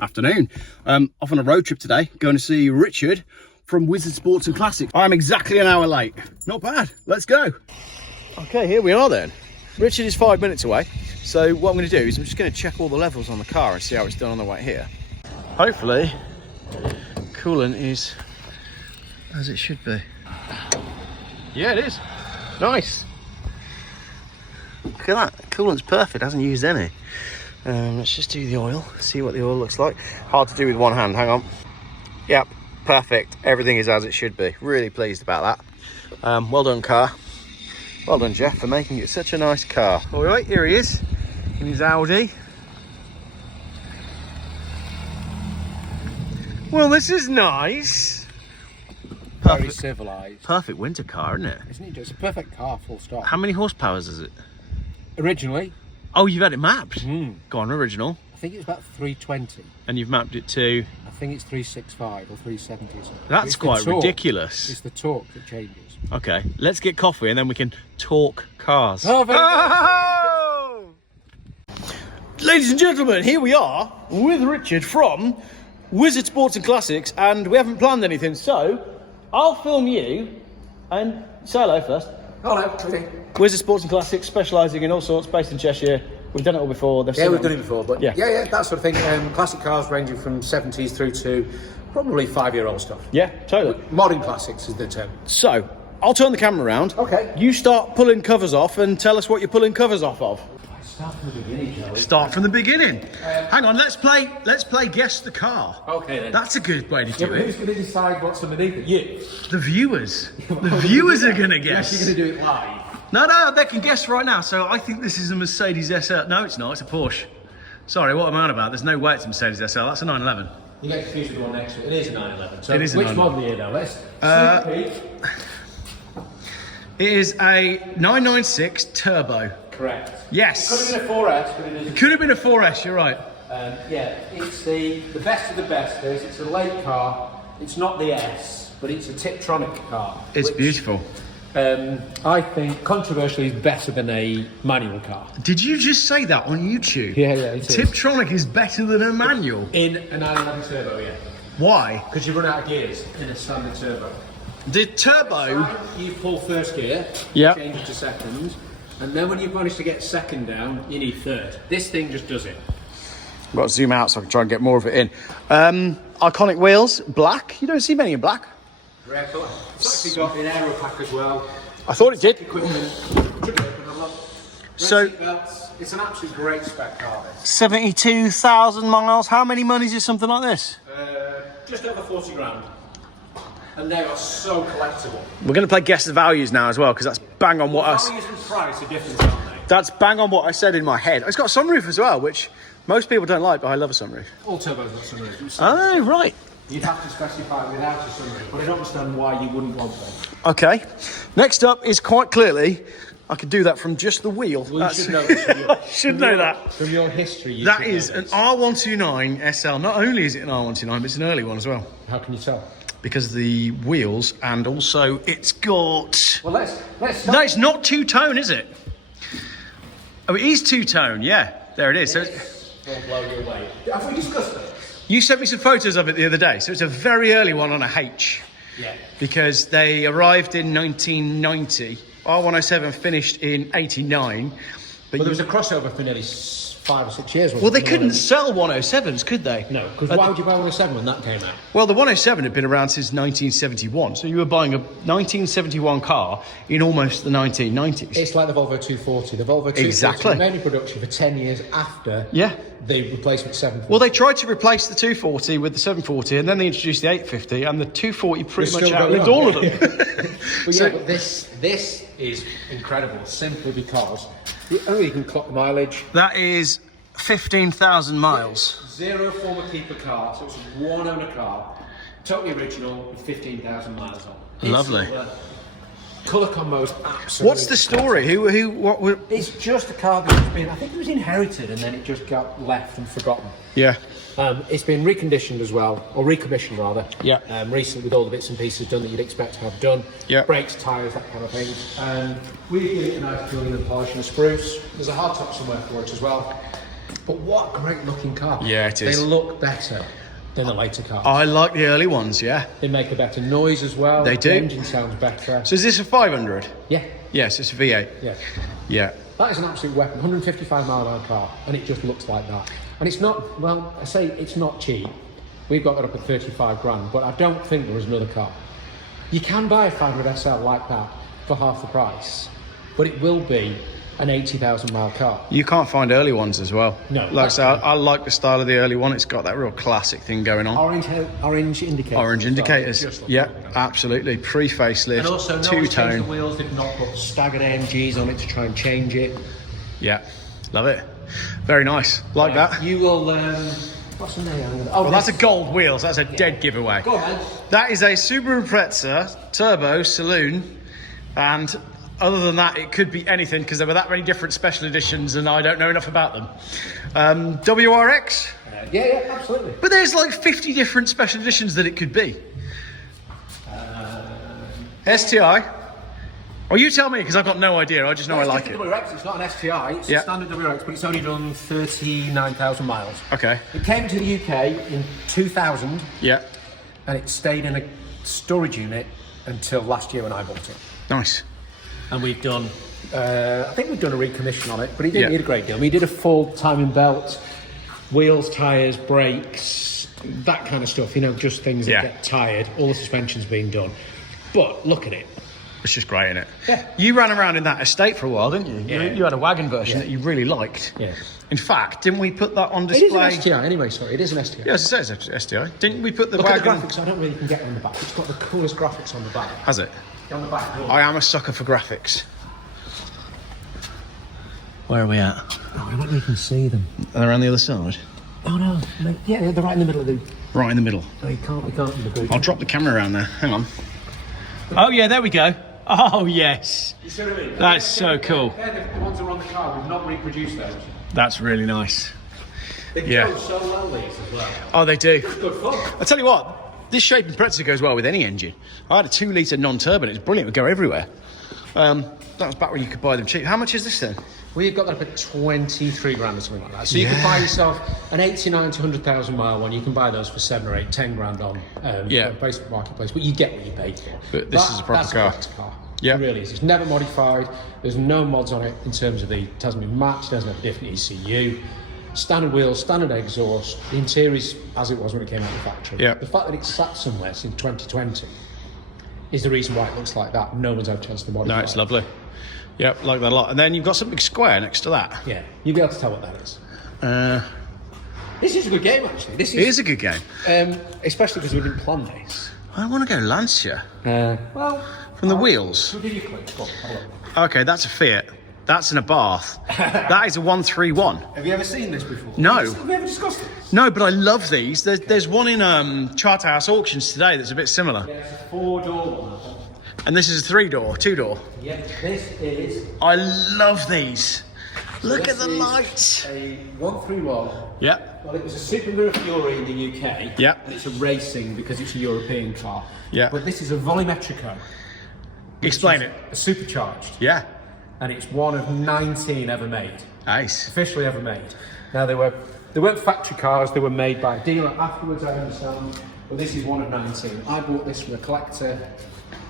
Afternoon. Off on a road trip today, going to see Richard from Wizard Sports and Classics. I'm exactly an hour late. Not bad. Let's go. Okay, here we are then. Richard is 5 minutes away. So what I'm going to do is I'm just going to check all the levels on the car and see how it's done on the way here. Hopefully, coolant is as it should be. Yeah, it is. Nice. Look at that. Coolant's perfect. Hasn't used any. Let's just do the oil. See what the oil looks like. Hard to do with one hand. Hang on. Yep. Perfect. Everything is as it should be. Really pleased about that. Well done, car. Well done, Geoff, for making it such a nice car. All right, here he is in his Audi. Well, this is nice. Very civilised. Perfect winter car, isn't it? Isn't it? It's a perfect car, full stop. How many horsepowers is it? Originally? Oh, you've had it mapped? Go on, original. I think it's about 320. And you've mapped it to? I think it's 365 or 370 or something. That's quite ridiculous. It's the torque that changes. Okay, let's get coffee and then we can talk cars. Oh, very good. Ladies and gentlemen, here we are with Richard from Wizard Sports and Classics, and we haven't planned anything, so I'll film you and say hello first. Hello, okay. Wizard Sports and Classics, specialising in all sorts, based in Cheshire. We've done it all before. We've done it before, but yeah, that sort of thing. Classic cars ranging from 70s through to probably 5-year-old stuff. Yeah, totally. Modern classics is the term. So, I'll turn the camera around. Okay. You start pulling covers off and tell us what you're pulling covers off of. Start from the beginning, Joe. Start from the beginning. Hang on, let's play Guess the Car. Okay then. That's a good way to do But it. who's going to decide what's underneath it? You. The viewers. The viewers are going to guess. You're actually going to do it live. No, they can guess right now. So I think this is a Mercedes SL. No, it's not. It's a Porsche. Sorry, what am I on about? There's no way it's a Mercedes SL. That's a 911. You get confused with the one next to it. It is a 911. So It is a which 911. model are you now? Let's sneak peek. It is a 996 Turbo. Correct. Yes. Could have been a 4S, but it is. It could have been a 4S, you're right. Yeah, it's the best of the best. It's a late car. It's not the S, but it's a Tiptronic car. It's beautiful. I think controversially is better than a manual car. Did you just say that on YouTube? Yeah, it is. Tiptronic is better than a manual. In a 911 turbo, yeah. Why? Because you run out of gears in a standard turbo. The turbo. You pull first gear, Yeah. change it to second, and then when you've managed to get second down, you need third. This thing just does it. I've got to zoom out so I can try and get more of it in. Iconic wheels, black. You don't see many in black. Rare colour. It's actually got an aero pack as well. I thought it did. Equipment. So, Belts. It's an absolute great spec car. 72,000 miles. How many monies is something like this? Just over 40 grand. And they are so collectible. We're going to play Guess the Values now as well, because that's bang on what Values and price are different, aren't they? That's bang on what I said in my head. It's got a sunroof as well, which most people don't like, but I love a sunroof. All turbos got sunroofs. Oh, right. You'd have to specify without a sunroof, but I don't understand why you wouldn't want them. Okay. Next up is quite clearly, I could do that from just the wheel. Well, you should know this. I should know that. From your history, That is an R129 SL. Not only is it an R129, but it's an early one as well. How can you tell? Because of the wheels, and also it's got... Well, let's No, it's not two-tone, is it? Oh, it is two-tone, yeah. There it is. So Don't blow you away. Have we discussed it? you sent me some photos of it the other day. So it's a very early one on a H. Yeah. Because they arrived in 1990. R107 finished in 89. But there was a crossover for nearly 5 or 6 years. Well, they couldn't sell 107s, could they? No, because why would you buy 107 when that came out? Well, the 107 had been around since 1971. So you were buying a 1971 car in almost the 1990s. It's like the Volvo 240. The Volvo 240 Exactly. remained in production for 10 years after the replacement 740. Well, they tried to replace the 240 with the 740, and then they introduced the 850, and the 240 pretty much outlived all of them. But this is incredible, simply because you only can clock the mileage. That is 15,000 miles. Zero former keeper car, so it's a one owner car, totally original, with 15,000 miles on. Lovely. Colour combos, absolutely. What's the story? What? It's just a car that's been, I think it was inherited and then it just got left and forgotten. Yeah. It's been reconditioned as well, or recommissioned rather. Yeah. Recently with all the bits and pieces done that you'd expect to have done. Yeah. Brakes, tyres, that kind of thing. We give it a nice cooling and polish and a spruce. There's a hardtop somewhere for it as well. But what a great looking car. Yeah, it is. They look better than the later cars. I like the early ones, yeah. They make a better noise as well. They do. The engine sounds better. So is this a 500? Yeah. Yes, it's a V8. Yeah. Yeah. That is an absolute weapon. 155 mile an hour car, and it just looks like that. And it's not, well, I say it's not cheap. We've got it up at 35 grand, but I don't think there is another car. You can buy a 500 SL like that for half the price, but it will be an 80,000 mile car. You can't find early ones as well. No. Like I say, I like the style of the early one. It's got that real classic thing going on. Orange indicators. Orange indicators. Yeah, absolutely. Pre-facelift, And also, no one's changed the two-tone. wheels. They've not put staggered AMGs on it to try and change it. Yeah, love it. Very nice. Like that. You will, what's the name? Oh, Well, that's a gold wheels. That's a dead giveaway. Go on, man. That is a Subaru Impreza Turbo Saloon, and other than that, it could be anything because there were that many different special editions, and I don't know enough about them. WRX, Yeah, absolutely. but there's like 50 different special editions that it could be. STI. Oh, you tell me because I've got no idea. I just know I like it. WRX, it's not an STI, it's Yeah. a standard WRX, but it's only done 39,000 miles. Okay. It came to the UK in 2000, Yeah. and it stayed in a storage unit until last year when I bought it. Nice. And we've done, I think we've done a recommission on it, but it didn't Yeah. need a great deal. We did a full timing belt, wheels, tyres, brakes, that kind of stuff, you know, just things that Yeah. get tired. All the suspension's being done. But look at it. It's just great, isn't it? Yeah. You ran around in that estate for a while, didn't you? Yeah. You had a wagon version that you really liked. Yeah. In fact, didn't we put that on It is display? an STI anyway, sorry, it is an STI. Yeah, as I say, it's a STI. Didn't we put the Look at wagon? the graphics, I don't really can get on the back. It's got the coolest graphics on the back. Has it? On the back door. I am a sucker for graphics. Where are we at? Oh, I don't really can see them. Are they around the other side? Oh no, yeah, they're right in the middle of the... Right in the middle. No, we can't in the booth. I'll drop the camera around there. Hang on. Oh yeah, there we go. Oh yes. You see what I mean? That's so cool. They're the ones that are on the car, we've not reproduced those. That's really nice. They Yeah. go so well, these as well. Oh, they do. Good fun. I tell you what, this shape and Impreza goes well with any engine. I had a 2 litre non-turbo and it's brilliant. It would go everywhere. That was back when you could buy them cheap. How much is this then? We've got that up at 23 grand or something like that. So you can buy yourself an 89 to 100,000 mile one. You can buy those for 7 or 8, 10 grand on Facebook Marketplace, but you get what you pay for. But this is a proper that's car. A class car. Yeah. It really is. It's never modified. There's no mods on it in terms of it hasn't been matched, it doesn't have a different ECU. Standard wheels, standard exhaust. The interior's as it was when it came out of the factory. Yeah. The fact that it's sat somewhere since 2020 is the reason why it looks like that. No one's had a chance to modify No, it's it. lovely. Yep, like that a lot. And then you've got something square next to that. Yeah, you'll be able to tell what that is. Uh, This is a good game, actually. This it is a good game. especially because we didn't plan this. I want to go Lancia. Well, From the wheels. we'll give you a quick. Go on, have a look. Okay, that's a Fiat. That's in a Bath. That is a 131. Have you ever seen this before? No. Have we ever discussed this? No, but I love these. There's one in Charterhouse Auctions today that's a bit similar. Yeah, it's a 4-door one. And this is a 3-door, 2-door. Yeah, this is. I love these. Look this at the is lights. A 131. Yep. Well, it was a Subaru Fury in the UK. Yep. And it's a racing because it's a European car. Yep. But this is a Volumetrico. Explain it. A supercharged. Yeah. And it's one of 19 ever made. Nice. Officially ever made. Now they weren't factory cars, they were made by a dealer afterwards, I understand. But this is one of 19. I bought this from a collector.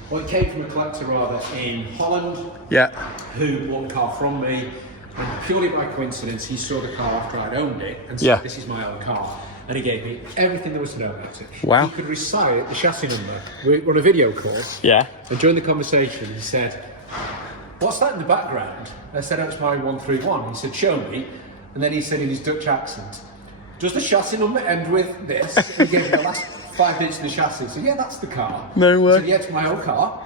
Well, it came from a collector rather in Holland, Yeah. who bought the car from me. And purely by coincidence, he saw the car after I'd owned it and said, Yeah. "This is my own car." And he gave me everything there was to know about it. Wow. He could recite the chassis number. We're on a video call. Yeah. And during the conversation, he said, "What's that in the background?" I said, "Oh, it's my 131. He said, "Show me." And then he said in his Dutch accent, "Does the chassis number end with this?" And he gave me the last 5 bits of the chassis. I said, "Yeah, that's the car." No way. I said, "Yeah, it's my own car."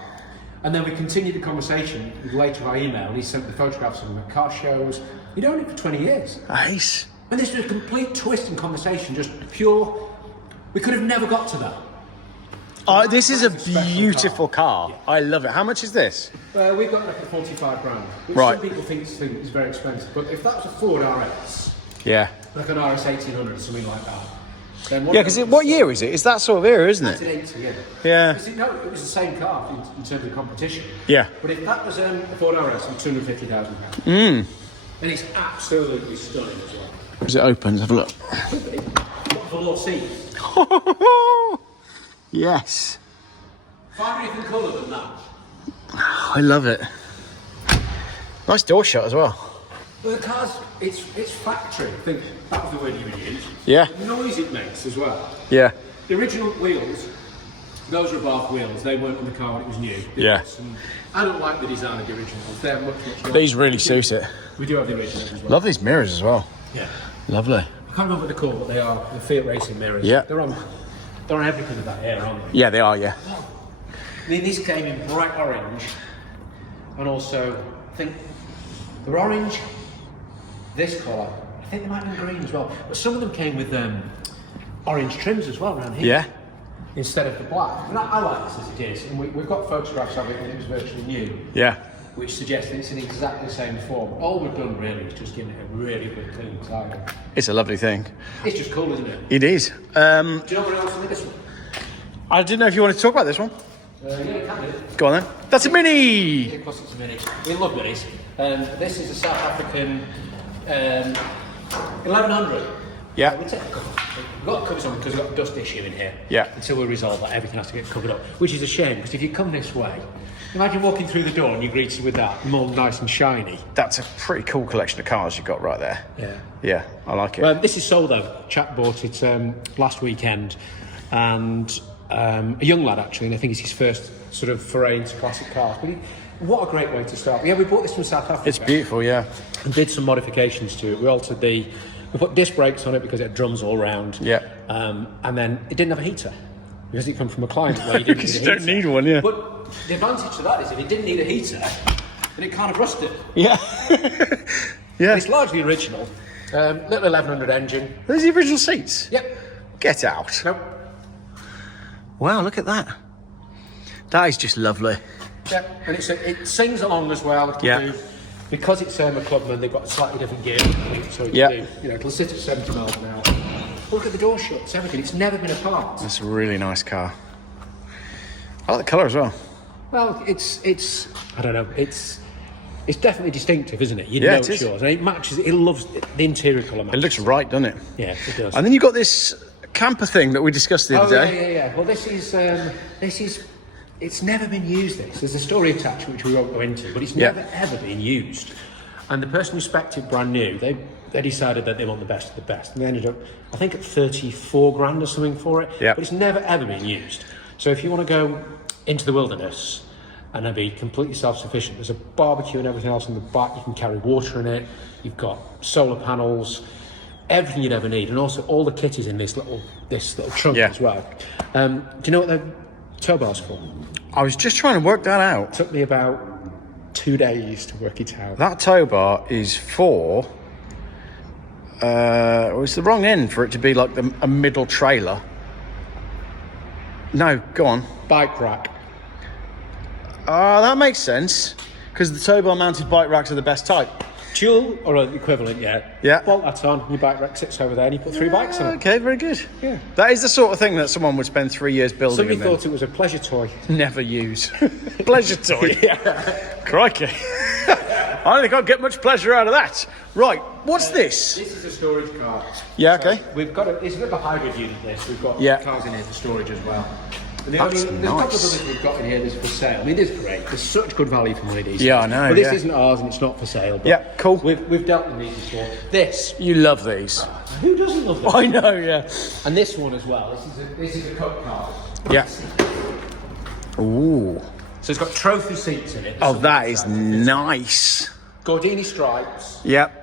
And then we continued the conversation later by email, and he sent the photographs of them at car shows. He'd owned it for 20 years. Nice. And this was a complete twist in conversation, just pure. We could have never got to that. This is a That's a special beautiful car. I love it. How much is this? We've got it for 45 grand, which Right. some people think is very expensive. But if that was a Ford RS, Yeah. like an RS 1800 or something like that, then Yeah, because what year is it? It's that sort of era, isn't That's it? an 80, yeah. Yeah. You see, no, it was the same car in terms of competition. Yeah. But if that was a Ford RS, it was £250,000. Mm. And it's absolutely stunning as well. As it opens, have a look. Velour seat. Yes. Find anything cooler than that. I love it. Nice door shut as well. Well, the car's, it's factory. I think that was the word you would use. Yeah. The noise it makes as well. Yeah. The original wheels, those are Bath wheels. They weren't in the car when it was new. Yeah. I don't like the design of the originals. They're much more. These really suit it. We do have the originals as well. Love these mirrors as well. Yeah. Lovely. I can't remember what they're called, but they are the Fiat Racing mirrors. Yeah. They're on everything of that era, aren't they? Yeah, they are, yeah. I mean, these came in bright orange, and also, I think, they're orange, this colour. I think they might be green as well. But some of them came with orange trims as well around here. Yeah. Instead of the black. And I like this as it is, and we've got photographs of it when it was virtually new. Yeah. Which suggests that it's in exactly the same form. All we've done really is just giving it a really good clean title. It's a lovely thing. It's just cool, isn't it? It is. Do you know what else in this one? I didn't know if you wanted to talk about this one. Yeah, you can do. Go on then. That's a Mini! Of course it's a Mini. We love Minis. This is a South African 1100. Yeah. We've got to cover something because we've got a dust issue in here. Yeah. Until we resolve that, everything has to get covered up. Which is a shame, because if you come this way, imagine walking through the door and you're greeted with that, all nice and shiny. That's a pretty cool collection of cars you've got right there. Yeah. Yeah, I like it. Well, this is sold though. Chap bought it last weekend, and a young lad actually, and I think it's his first sort of foray into classic cars. But what a great way to start. Yeah, we bought this from South Africa. It's beautiful, yeah. And did some modifications to it. We put disc brakes on it because it had drums all round. Yeah. And then it didn't have a heater because it come from a client where you didn't Because need you a don't heater. need one, yeah. But the advantage to that is if it didn't need a heater, then it kind of rusted. Yeah. Yeah. It's largely original. Little 1100 engine. There's the original seats? Yep. Get out. Nope. Wow, look at that. That is just lovely. Yep. And it sings along as well. Yeah. Because it's a Clubman, they've got a slightly different gear. So it Yeah. can do, it'll sit at 70 miles an hour. Look at the door shuts, everything. It's never been apart. It's a really nice car. I like the colour as well. Well, it's I don't know, it's definitely distinctive, isn't it? You Yeah, know it it's is. yours. And it matches, it loves the interior colour matches. It looks right, doesn't it? Yeah, it does. And then you've got this camper thing that we discussed the other day. Yeah. Well, this is, it's never been used, this. There's a story attached which we won't go into, but it's never ever been used. And the person who spec'd it brand new, they decided that they want the best of the best. And they ended up, I think, at 34 grand or something for it. Yeah. But it's never ever been used. So if you want to go into the wilderness and then be completely self-sufficient, there's a barbecue and everything else in the back. You can carry water in it. You've got solar panels, everything you'd ever need. And also all the kit is in this little trunk as well. Do you know what the tow bar's for? I was just trying to work that out. Took me about 2 days to work it out. That tow bar is for... it's the wrong end for it to be like a middle trailer. No, go on. Bike rack. That makes sense. Because the tow bar mounted bike racks are the best type. Dual or an equivalent, yeah. Yeah. Bolt that on, your bike rack sits over there and you put 3 bikes on it. Okay, very good. Yeah. That is the sort of thing that someone would spend 3 years building Somebody and then thought it was a pleasure toy. never use. Pleasure toy. Yeah. Crikey. I don't think I'd get much pleasure out of that. Right, what's this? This is a storage car. Yeah, okay. We've got it's a bit of a hybrid unit, this. We've got cars in here for storage as well. And That's there's a couple of nice. others we've got in here that's for sale. I mean, it is great. There's such good value for money these days. Yeah, I know, But this yeah. isn't ours and it's not for sale. But Yeah, cool. We've dealt with these before. This, You love these. who doesn't love this? I know, yeah. And this one as well. This is a Coupe car. Yeah. Ooh. So it's got trophy seats in it. Oh, that is nice. Gordini stripes. Yep.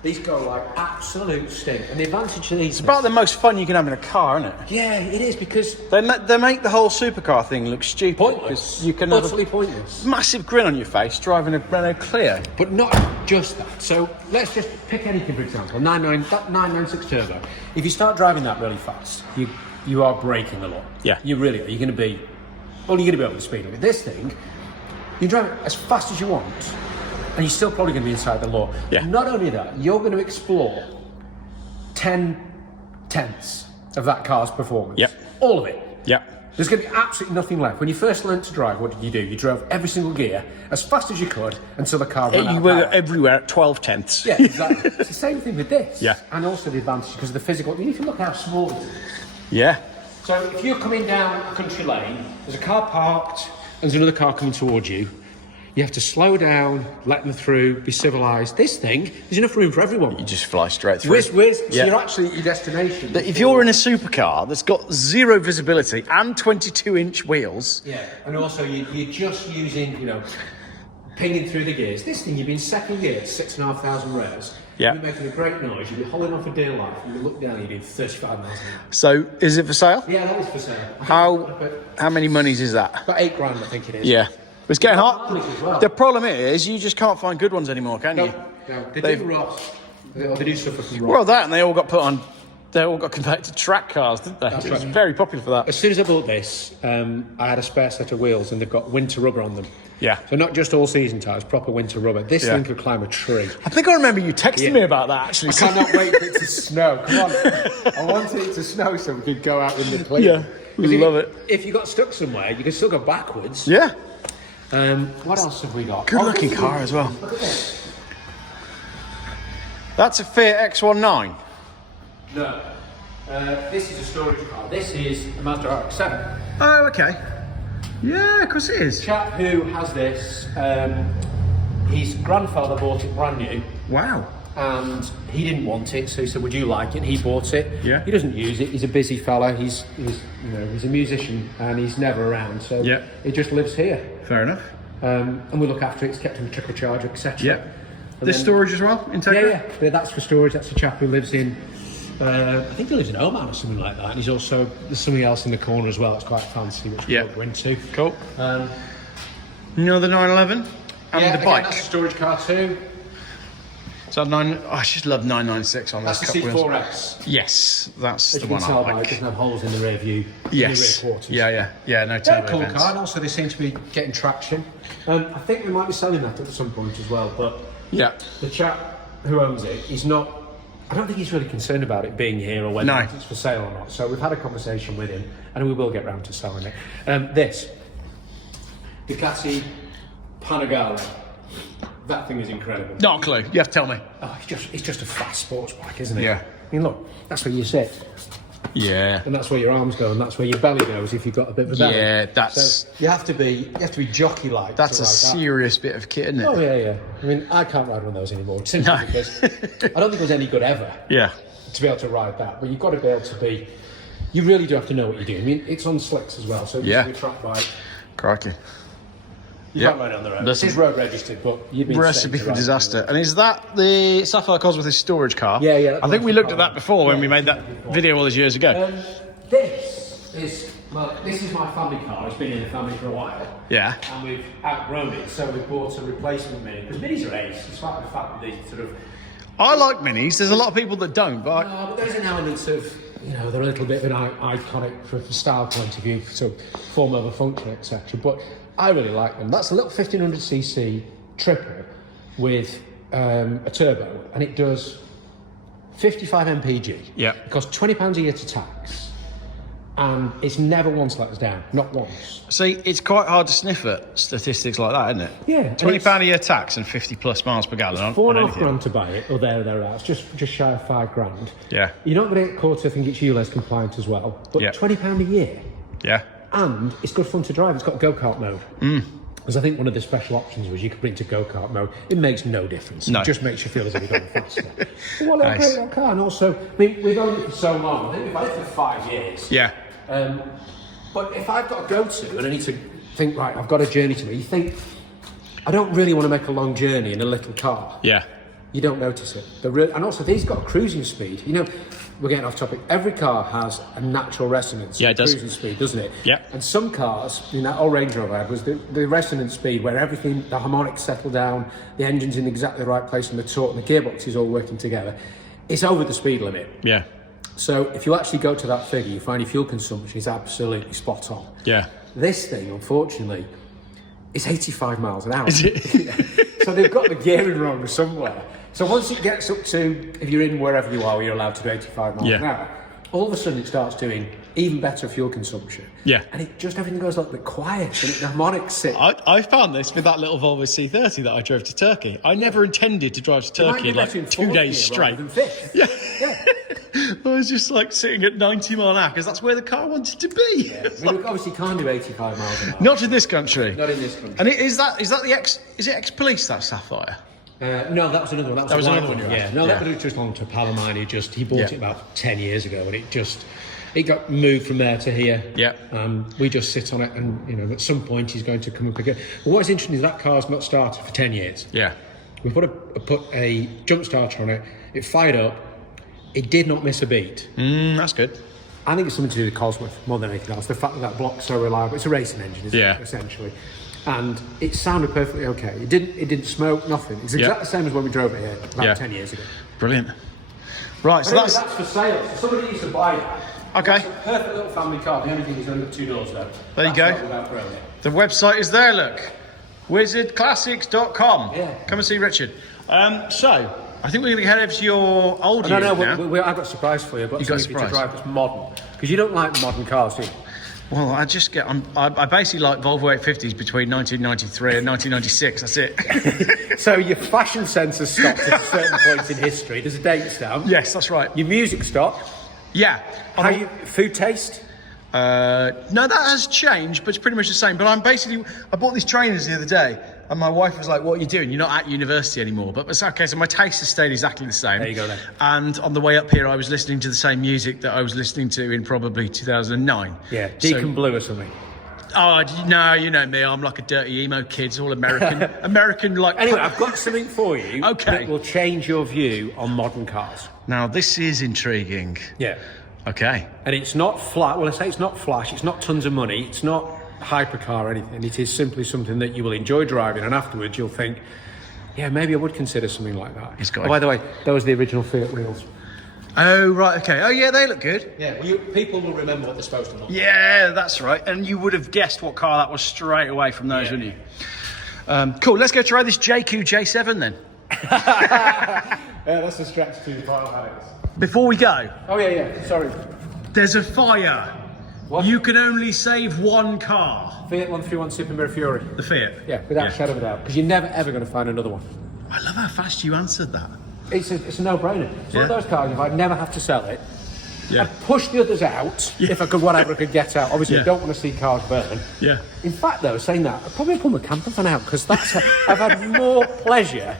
These go like absolute stink. And the advantage of these... It's about the most fun you can have in a car, isn't it? Yeah, it is because... They make the whole supercar thing look stupid. Pointless. 'Cause you can have Utterly a pointless. massive grin on your face driving a Renault Clio. But not just that. So let's just pick anything, for example. 996 turbo. If you start driving that really fast, you are braking a lot. Yeah. You really are. You're going to be... Well, you're going to be over the speed limit. This thing, you drive it as fast as you want, and you're still probably going to be inside the law. Yeah. Not only that, you're going to explore 10/10 of that car's performance. Yep. All of it. Yep. There's going to be absolutely nothing left. When you first learned to drive, what did you do? You drove every single gear as fast as you could until the car ran out You of were power. everywhere at 12 tenths. Yeah, exactly. It's the same thing with this. Yeah. And also the advantage because of the physical. I mean, if you look how small it is. Yeah. So if you're coming down a country lane, there's a car parked, and there's another car coming towards you. You have to slow down, let them through, be civilised. This thing, there's enough room for everyone. You just fly straight through. So you're actually at your destination. If you're in a supercar that's got zero visibility and 22-inch wheels. Yeah, and also you're just using, pinging through the gears. This thing, you've been second gear at 6,500 revs. Yeah. You're making a great noise. You'll be holding on for dear life. And you look down, you're doing 35 miles an hour. So, is it for sale? Yeah, that is for sale. How many monies is that? About $8 grand, I think it is. Yeah. It's getting hot. As well. The problem is, you just can't find good ones anymore, can you? No. They do rot. They do suffer from rot. Well, that, and they all got put on. They all got converted to track cars, didn't they? That's It was right. very popular for that. As soon as I bought this, I had a spare set of wheels, and they've got winter rubber on them. Yeah. So not just all-season tyres, proper winter rubber. This thing could climb a tree. I think I remember you texting me about that, actually. I cannot wait for it to snow. Come on. I wanted it to snow so we could go out in the clean. Yeah, we love it. If you got stuck somewhere, you can still go backwards. Yeah. What else have we got? Good looking car as well. Look at this. That's a Fiat X19. No. This is a storage car. This is a Mazda RX-7. Oh, okay. Yeah, of course it is. Chap who has this, his grandfather bought it brand new. Wow. And he didn't want it, so he said, "Would you like it?" He bought it. Yeah. He doesn't use it. He's a busy fella. He's a musician and he's never around. So Yeah. he just lives here. Fair enough. And we look after it. It's kept in a trickle charger, etc. Yeah. This storage as well, integrated? Yeah. That's for storage. That's a chap who lives in. I think he lives in Oman or something like that. And he's also there's something else in the corner as well. That's quite fancy, which we'll go into. Cool. Another 911 and the again, bike. that's a storage car too. So I just love 996 on That's those the cup wheels. C4X. Yes, that's As the you one can I tell by it like. doesn't have holes in the rear view. Yes. In the rear quarters. Yeah. No They're turbo a cool vents. car, and also they seem to be getting traction. I think we might be selling that at some point as well, but Yeah. the chap who owns it, he's not. I don't think he's really concerned about it being here or whether it's for sale or not. So we've had a conversation with him, and we will get round to selling it. This Ducati Panigale. That thing is incredible. Not a clue. You have to tell me. Oh, it's just a fast sports bike, isn't it? Yeah. I mean, look, that's where you sit. Yeah. And that's where your arms go, and that's where your belly goes if you've got a bit of a belly. Yeah, that's So you have to be jockey-like. that's to a ride that. serious bit of kit, isn't it? Oh yeah. I mean, I can't ride one of those anymore simply because I don't think it was any good ever Yeah. to be able to ride that. But you've got to be able to be. You really do have to know what you're doing. I mean, it's on slicks as well, so Yeah. it's a track bike. Crikey. You can't ride it on the road. That's It's road registered, but you've been Recipe safe to for ride it on the disaster. road. And is that the Sapphire Cosworth storage car? Yeah. I think we looked at that before when we made that video all those years ago. This is my family car. It's been in the family for a while. Yeah. And we've outgrown it, so we've bought a replacement Mini. Because Minis are ace, despite the fact that they sort of. I like minis. There's a lot of people that don't, but But there's an element of, they're a little bit of an iconic from a style point of view, so form of a function, etc. But I really like them. That's a little 1500cc triple with a turbo, and it does 55 mpg. Yeah. It costs £20 a year to tax. And it's never once let us down, not once. see, it's quite hard to sniff at statistics like that, isn't it? Yeah. £20 a year tax and 50 plus miles per gallon on £4.5 anything. grand to buy it, or thereabouts, just shy of £5 grand. Yeah. You're not going to get caught, I think it's ULEZ compliant as well, but Yeah. £20 a year. Yeah. And it's good fun to drive. It's got go-kart mode. Because I think one of the special options was you could bring to go-kart mode. It makes no difference. No. It just makes you feel as if you're going faster. Well, Nice. okay, that car. And also, I mean, we've owned it for so long. I think we've had it for 5 years. Yeah. But if I've got to go to and I need to think, right, I've got a journey to make, you think, I don't really want to make a long journey in a little car. Yeah. You don't notice it. And also, these got cruising speed. We're getting off topic. Every car has a natural resonance. Yeah, it does. Cruising speed, doesn't it? Yeah. And some cars, that old Range Rover I had, was the resonance speed where everything, the harmonics settle down, the engine's in exactly the right place, and the torque and the gearbox is all working together. It's over the speed limit. Yeah. So if you actually go to that figure, you find your fuel consumption is absolutely spot on. Yeah. This thing, unfortunately, is 85 miles an hour. Is it? So they've got the gearing wrong somewhere. So once it gets up to, if you're in wherever you are, you're allowed to do 85 miles an hour, all of a sudden it starts doing even better fuel consumption. Yeah. And it just, everything goes a little bit quiet, and the harmonics sit. I found this with that little Volvo C30 that I drove to Turkey. I never intended to drive to Turkey like 2 days straight. Yeah. I was just like sitting at 90 mile an hour because that's where the car wanted to be. Yeah. I mean, we obviously can't do 85 miles an hour. Not in this country. Not in this country. And is that the ex-police, that Sapphire? No, that was another one. That was another one. Yeah, no, that was just long to Palomine. He bought it about 10 years ago, and it got moved from there to here. Yeah. We just sit on it, and at some point he's going to come up again. But what's interesting is that car's not started for 10 years. Yeah. We put a jump starter on it. It fired up. It did not miss a beat. That's good. I think it's something to do with Cosworth more than anything else. The fact that block's so reliable. It's a racing engine, isn't it, essentially? And it sounded perfectly okay. It didn't smoke, nothing. It's exactly the same as when we drove it here about 10 years ago. Brilliant. Right, so that's for sale. So somebody used to buy that. Okay. It's a perfect little family car. The only thing is only got 2 doors though. There you go. The website is there, look. wizardclassics.com. Yeah. Come and see Richard. So, I think we're going to head over to your old unit now. I've got a surprise for you. I've got got a something for you to surprise? drive that's modern. Because you don't like modern cars, do you? Well, I basically like Volvo 850s between 1993 and 1996. That's it. So your fashion sense has stopped at a certain point in history. There's a date stamp. Yes, that's right. Your music stopped. Yeah. Food taste? No, that has changed, but it's pretty much the same. But I bought these trainers the other day, and my wife was like, "What are you doing? You're not at university anymore." But it's okay. So my taste has stayed exactly the same. There you go then. And on the way up here, I was listening to the same music that I was listening to in probably 2009. Yeah, Deacon Blue or something. Oh no, you know me. I'm like a dirty emo kid. It's all American. American like. Anyway, I've got something for you. Okay. That will change your view on modern cars. Now this is intriguing. Yeah. Okay. And it's not flat. Well, I say it's not flash. It's not tons of money. It's not hypercar or anything. It is simply something that you will enjoy driving, and afterwards you'll think, yeah, maybe I would consider something like that. By the way, those are the original Fiat wheels. Oh, right, okay. Oh, yeah, they look good. Yeah, people will remember what they're supposed to look. Yeah, that's right. And you would have guessed what car that was straight away from those, wouldn't you? Cool, let's go try this JQ J7 then. Yeah, that's a stretch too far, Alex. Before we go. Oh, yeah, sorry. There's a fire. What? You can only save one car. Fiat 131 Super Mirror Fury. The Fiat? Yeah, without a shadow of a doubt. Because you're never, ever going to find another one. I love how fast you answered that. It's a no-brainer. It's one of those cars, if I'd never have to sell it, Yeah. I'd push the others out if I could, whatever I could get out. Obviously, I don't want to see cars burn. Yeah. In fact, though, saying that, I'd probably pull my camper van out because I've had more pleasure.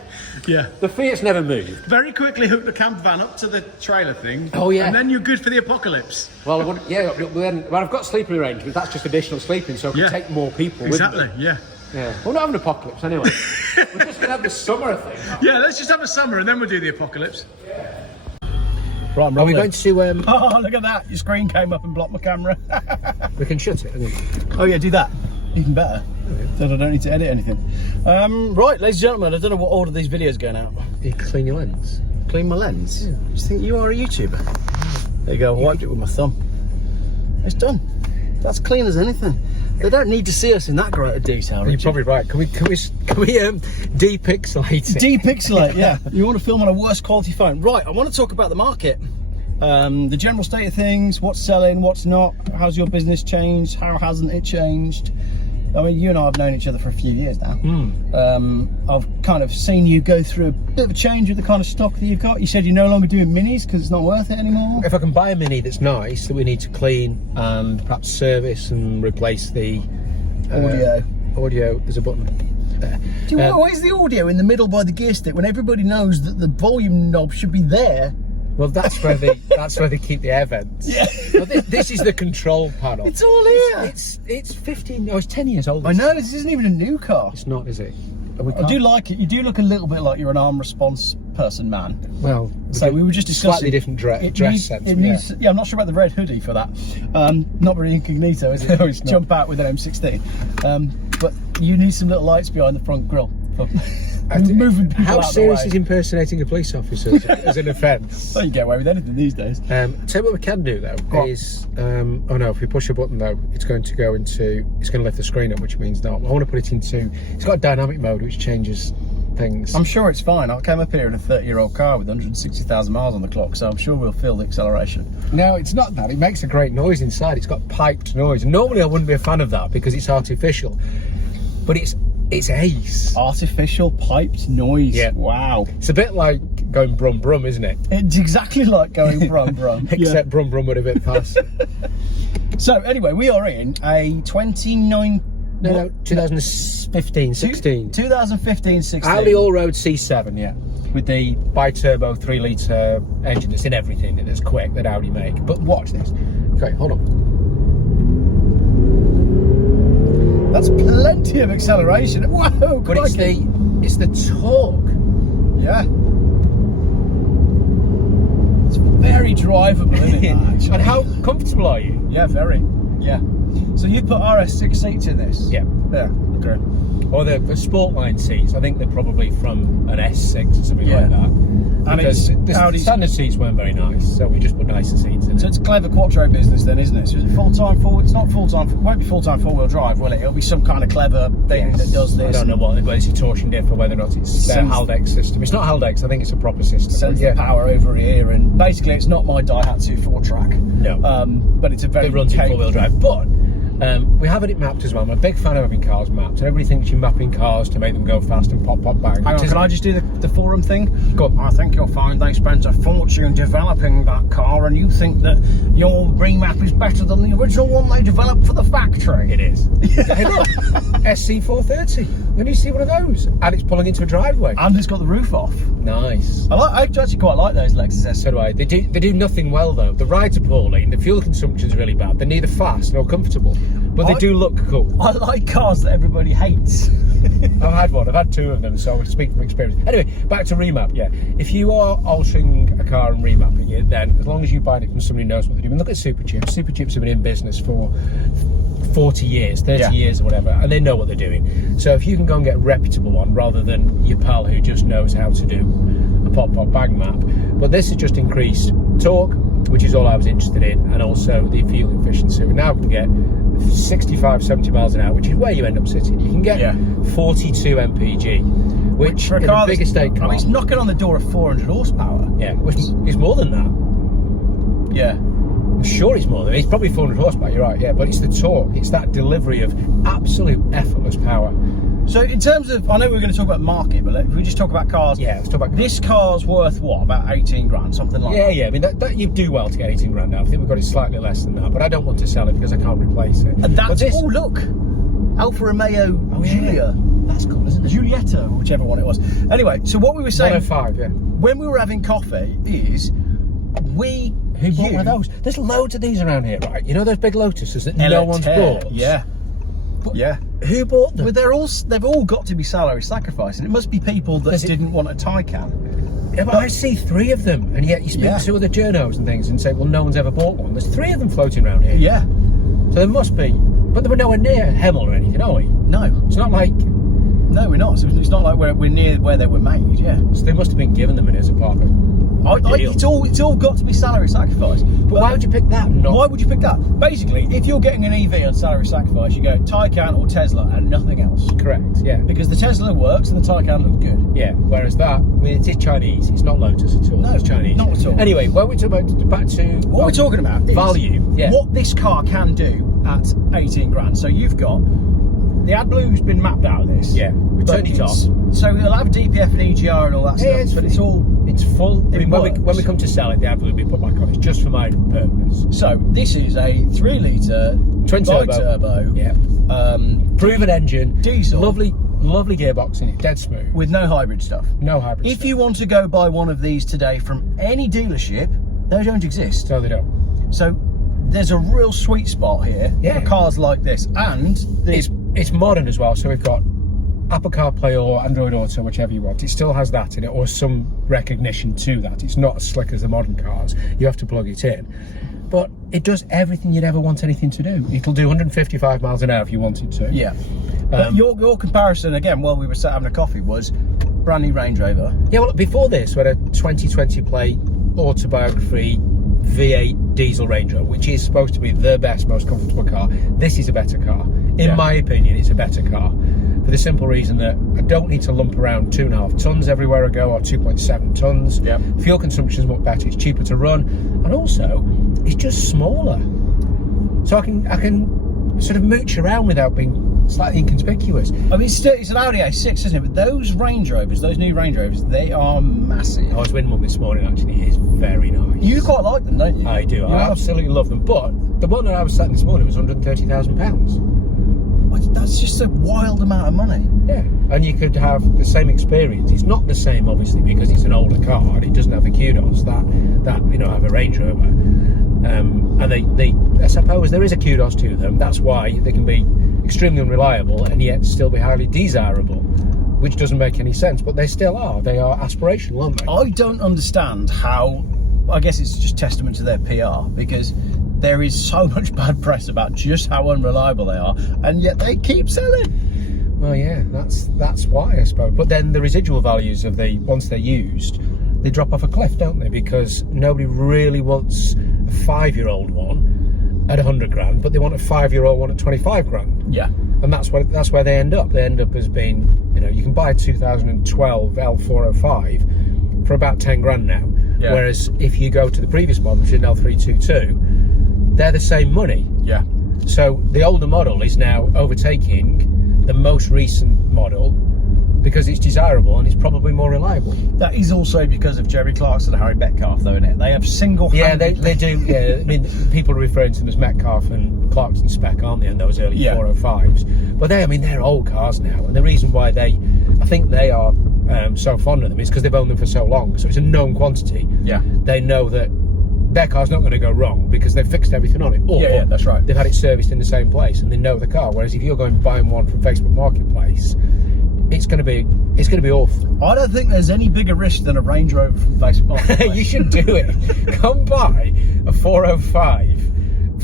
Yeah. The Fiat's never moved. Very quickly hook the camper van up to the trailer thing. Oh, yeah. And then you're good for the apocalypse. Well, I've got sleeping arrangements. That's just additional sleeping, so I can take more people with me. Exactly, yeah. Yeah. We're not having an apocalypse anyway. We're just going to have the summer thing. Yeah, let's just have a summer and then we'll do the apocalypse. Yeah. Right, Are we going to... Oh, look at that. Your screen came up and blocked my camera. We can shut it, Oh, yeah, do that. Even better. Then I don't need to edit anything. Right, ladies and gentlemen, I don't know what order these videos are going out. You clean your lens. Clean my lens? Yeah. Do you think you are a YouTuber? There you go, I wiped it with my thumb. It's done. That's clean as anything. They don't need to see us in that great a detail, Richard. You're probably right. Can we depixelate it? Depixelate, yeah. You want to film on a worse quality phone. Right, I want to talk about the market. The general state of things, what's selling, what's not, how's your business changed, how hasn't it changed? I mean, you and I have known each other for a few years now. I've kind of seen you go through a bit of a change with the kind of stock that you've got. You said you're no longer doing minis because it's not worth it anymore. If I can buy a mini that's nice, that we need to clean and perhaps service and replace the audio, there's a button there. Do you know what is the audio in the middle by the gear stick when everybody knows that the volume knob should be there? Well, that's where they keep the air vents. Yeah. Well, this is the control panel. It's all here. It's 15. No, it's 10 years old. I know, this isn't even a new car. It's not, is it? I do like it. You do look a little bit like you're an arm response person, man. Well, so we were just discussing slightly different dress sense. Yeah, I'm not sure about the red hoodie for that. Not very incognito, is it? Always jump out with an M16. But you need some little lights behind the front grille. Moving people How out serious the way. is impersonating a police officer as an offence? Well, you get away with anything these days. Tell you what we can do though is, oh no, if we push a button though, it's going to lift the screen up, which means no. I want to put it into. It's got a dynamic mode which changes things. I'm sure it's fine. I came up here in a 30-year-old car with 160,000 miles on the clock, so I'm sure we'll feel the acceleration. No, it's not that. It makes a great noise inside. It's got piped noise. Normally I wouldn't be a fan of that because it's artificial, but it's ace. Artificial piped noise. Yeah. Wow. It's a bit like going brum brum, isn't it? It's exactly like going brum brum. Except brum brum would a bit faster. So anyway, we are in a 2015, 16. 2015, 16. Audi Allroad C7, yeah. With the bi-turbo 3-litre engine that's in everything that's quick that Audi make. But watch this. Okay, hold on. That's plenty of acceleration. Whoa, But it's the torque. Yeah. It's very drivable, isn't it? Actually? And how comfortable are you? Yeah, very. Yeah. So you put RS6 seats in this? Yeah. Yeah. Okay. Or the Sportline seats. I think they're probably from an S6 or something like that. And Because it's the Audi's- standard seats weren't very nice, so we just put nicer seats in. So it's clever quattro business then, isn't it? So is it full-time, it's not full-time, it won't be full-time four-wheel drive, will it? It'll be some kind of clever thing that does this. I don't know whether it's a torsion diff or whether or not it's their Sends- Haldex system. It's not Haldex, I think it's a proper system. Sends But the power over here, and basically it's not my Daihatsu 4-track. No. But it's a very It runs in capable- four-wheel drive. But we have it mapped as well. I'm a big fan of having cars mapped. Everybody thinks you're mapping cars to make them go fast and pop, pop, bang. Hang on, can I just do the forum thing? Go on. I think you'll find they spent a fortune developing that car, and you think that your remap is better than the original one they developed for the factory. It is. Hey, look, SC430. When you see one of those, and it's pulling into a driveway. And it's got the roof off. Nice. I actually quite like those Lexus S. So do I. They do nothing well though. The ride's appalling. The fuel consumption's really bad. They're neither fast nor comfortable, but they do look cool. I like cars that everybody hates. I've had one. I've had two of them, so I speak from experience. Anyway, back to remap. Yeah, if you are altering a car and remapping it, then as long as you buy it from somebody who knows what they're doing. Look at Superchips. Superchips have been in business for 40 years, 30 years or whatever, and they know what they're doing. So if you can go and get a reputable one rather than your pal who just knows how to do a pop pop bang map. But this has just increased torque, which is all I was interested in, and also the fuel efficiency. We now can get 65, 70 miles an hour, which is where you end up sitting. You can get 42 mpg, which For a in car a big estate car, it's knocking on the door of 400 horsepower. yeah, which is more than that. Yeah. I'm sure it's more than it's probably 400 horsepower. You're right, yeah, but it's the torque. It's that delivery of absolute effortless power. So in terms of, I know we're going to talk about market, but if we just talk about cars. Yeah, let's talk about This car's worth what? About 18 grand, something like that. Yeah. I mean, that you do well to get 18 grand now. I think we've got it slightly less than that, but I don't want to sell it because I can't replace it. And But that's, this, oh look, Alfa Romeo Giulia. That's cool, isn't it? Giulietta, or whichever one it was. Anyway, so what we were saying 105, yeah. when we were having coffee is Who bought one of those? There's loads of these around here, right? You know those big Lotuses that no one's bought? Yeah. Yeah. Who bought them? But they've all got to be salary sacrifice, and it must be people that didn't want a Taycan. Yeah, but I see 3 of them, and yet you speak to other journos and things and say, well, no one's ever bought one. There's 3 of them floating around here. Yeah. So there must be. But they were nowhere near Hemel or anything, are we? No. It's not like... No, we're not. So it's not like we're near where they were made, yeah. So they must have been given them in as a part of it. It's all got to be salary sacrifice. But why would you pick that? Why would you pick that? Basically, if you're getting an EV on salary sacrifice, you go Taycan or Tesla and nothing else. Correct, yeah. Because the Tesla works and the Taycan looks good. Yeah, whereas that, I mean, it is Chinese. It's not Lotus at all. No, it's Chinese. not at all. Anyway, when we talk about back to What we're talking about is value. Yeah. what this car can do at 18 grand. So you've got the AdBlue's been mapped out of this. Yeah, we but turned it off. So it'll have DPF and EGR and all that stuff, but it's all. It's full. I mean, works. when we come to sell it, the AdBlue will be put back on. It's just for my purpose. So this is a 3-litre Twin turbo. Yeah. Proven engine. Diesel. Lovely gearbox in it. Dead smooth. With no hybrid stuff. No hybrid. If you want to go buy one of these today from any dealership, they don't exist. No, they don't. So there's a real sweet spot here for cars like this, and It's modern as well. So we've got Apple CarPlay or Android Auto, whichever you want. It still has that in it, or some recognition to that. It's not as slick as the modern cars. You have to plug it in. But it does everything you'd ever want anything to do. It'll do 155 miles an hour if you wanted to. Yeah. But your comparison, again, while we were sat having a coffee, was brand new Range Rover. Yeah, well, before this, we had a 2020 plate autobiography V8 diesel Range Rover, which is supposed to be the best, most comfortable car. This is a better car. In my opinion, it's a better car. for the simple reason that I don't need to lump around 2.5 tons everywhere I go, or 2.7 tons. Yep. Fuel consumption is much better, it's cheaper to run, and also it's just smaller. So I can sort of mooch around without being slightly inconspicuous. I mean, it's an Audi A6, isn't it? But those Range Rovers, those new Range Rovers, they are massive. I was with one this morning, actually. It is very nice. You quite like them, don't you? I do. I absolutely love them. But the one that I was sat this morning was £130,000. That's just a wild amount of money. Yeah, and you could have the same experience. It's not the same, obviously, because it's an older car and it doesn't have the kudos that have a Range Rover. And they, I suppose there is a kudos to them. That's why they can be extremely unreliable and yet still be highly desirable, which doesn't make any sense, but they still are. They are aspirational, aren't they? I don't understand how. I guess it's just testament to their PR, because there is so much bad press about just how unreliable they are, and yet they keep selling. Well, yeah, that's why, I suppose. But then the residual values of once they're used, they drop off a cliff, don't they? Because nobody really wants a 5-year-old one at 100 grand, but they want a 5-year-old one at 25 grand. Yeah. And that's where they end up. They end up as being, you can buy a 2012 L405 for about 10 grand now. Yeah. Whereas if you go to the previous model, which is an L322, they're the same money. Yeah. So the older model is now overtaking the most recent model because it's desirable and it's probably more reliable. That is also because of Jerry Clarkson and Harry Metcalf, though, isn't it? They have single-handedly... Yeah, they do. Yeah, I mean, people are referring to them as Metcalf and Clarkson spec, aren't they? And those early 405s. But they're old cars now, and the reason why I think they are so fond of them is because they've owned them for so long. So it's a known quantity. Yeah. They know that their car's not going to go wrong because they've fixed everything on it. Or yeah, that's right. They've had it serviced in the same place and they know the car. Whereas if you're going buying one from Facebook Marketplace, it's going to be awful. I don't think there's any bigger risk than a Range Rover from Facebook Marketplace. You should do it. Come buy a 405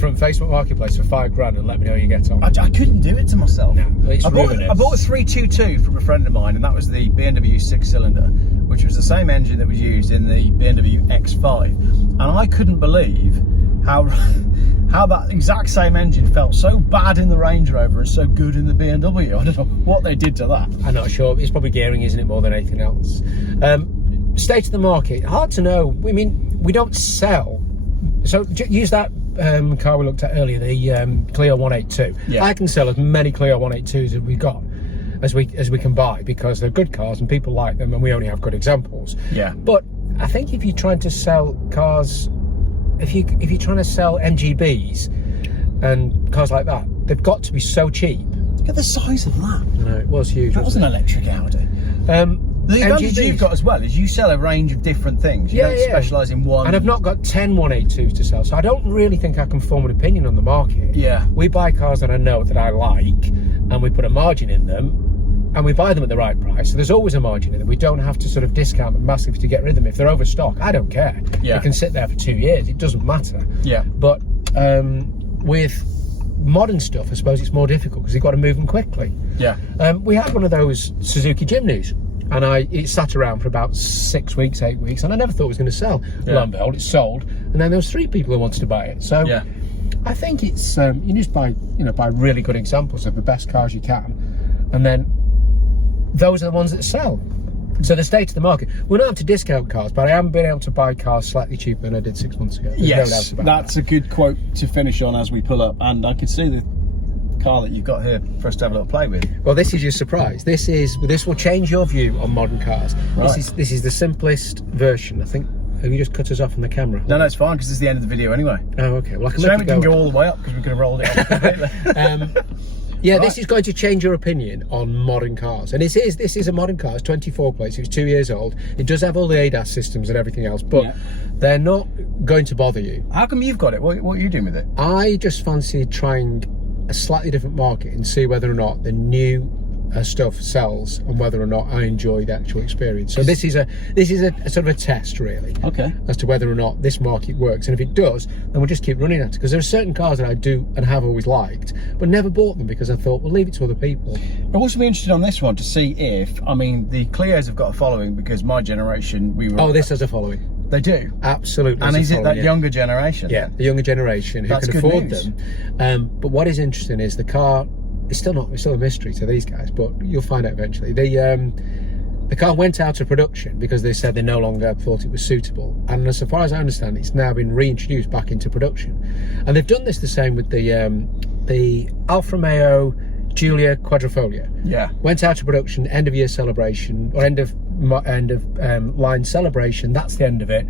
from Facebook Marketplace for 5 grand and let me know how you get on. I couldn't do it to myself. No, it's ruinous. I bought a 322 from a friend of mine, and that was the BMW 6-cylinder, which was the same engine that was used in the BMW X5. And I couldn't believe how that exact same engine felt so bad in the Range Rover and so good in the BMW. I don't know what they did to that. I'm not sure. It's probably gearing, isn't it, more than anything else? State of the market, hard to know. I mean, we don't sell. So use that car we looked at earlier, the Clio 182. Yeah. I can sell as many Clio 182s as we got, as we can buy, because they're good cars and people like them, and we only have good examples. Yeah. But I think if you're trying to sell cars, if you're trying to sell MGBs and cars like that, they've got to be so cheap. Look at the size of that. No, it was huge. That was an electric Audi. The advantage you've got as well is you sell a range of different things. You don't specialise in one. And I've not got 10 182s to sell, so I don't really think I can form an opinion on the market. Yeah. We buy cars that I know that I like, and we put a margin in them, and we buy them at the right price. So there's always a margin in them. We don't have to sort of discount them massively to get rid of them. If they're overstock, I don't care. Yeah. They can sit there for 2 years. It doesn't matter. Yeah. But with modern stuff, I suppose it's more difficult because you've got to move them quickly. Yeah. We had one of those Suzuki Jimneys, and it sat around for about 6 weeks, 8 weeks, and I never thought it was going to sell. Lo and behold, it sold, and then there was 3 people who wanted to buy it. So I think it's you just buy really good examples of the best cars you can, and then those are the ones that sell. So the state of the market, we're not able to discount cars, but I am being able to buy cars slightly cheaper than I did 6 months ago. Yes, that's a good quote to finish on as we pull up, and I could see the car that you've got here for us to have a little play with. Well, this is your surprise. This will change your view on modern cars. Right. This is the simplest version. I think. Have you just cut us off on the camera? No, it's fine because it's the end of the video anyway. Oh, okay. Well, I can make it go. Go all the way up because we could have rolled it up completely. Yeah, this is going to change your opinion on modern cars. And this is a modern car. It's 24 plates. It's 2 years old. It does have all the ADAS systems and everything else, but they're not going to bother you. How come you've got it? What are you doing with it? I just fancy trying a slightly different market and see whether or not the new stuff sells and whether or not I enjoy the actual experience. So this is a sort of a test, really. Okay. As to whether or not this market works, and if it does, then we'll just keep running at it. Because there are certain cars that I do and have always liked, but never bought them because I thought, well, leave it to other people. I'll also be interested on this one to see if, I mean, the Clios have got a following because my generation, we were. Oh, this has a following. They do? Absolutely. And is it that younger generation? Yeah, the younger generation who can afford them. But what is interesting is the car it's still a mystery to these guys, but you'll find out eventually. The car went out of production because they said they no longer thought it was suitable, and as far as I understand, it's now been reintroduced back into production. And they've done this the same with the Alfa Romeo Giulia Quadrifoglio. Yeah. Went out of production, end of year celebration, or end of line celebration. That's the end of it.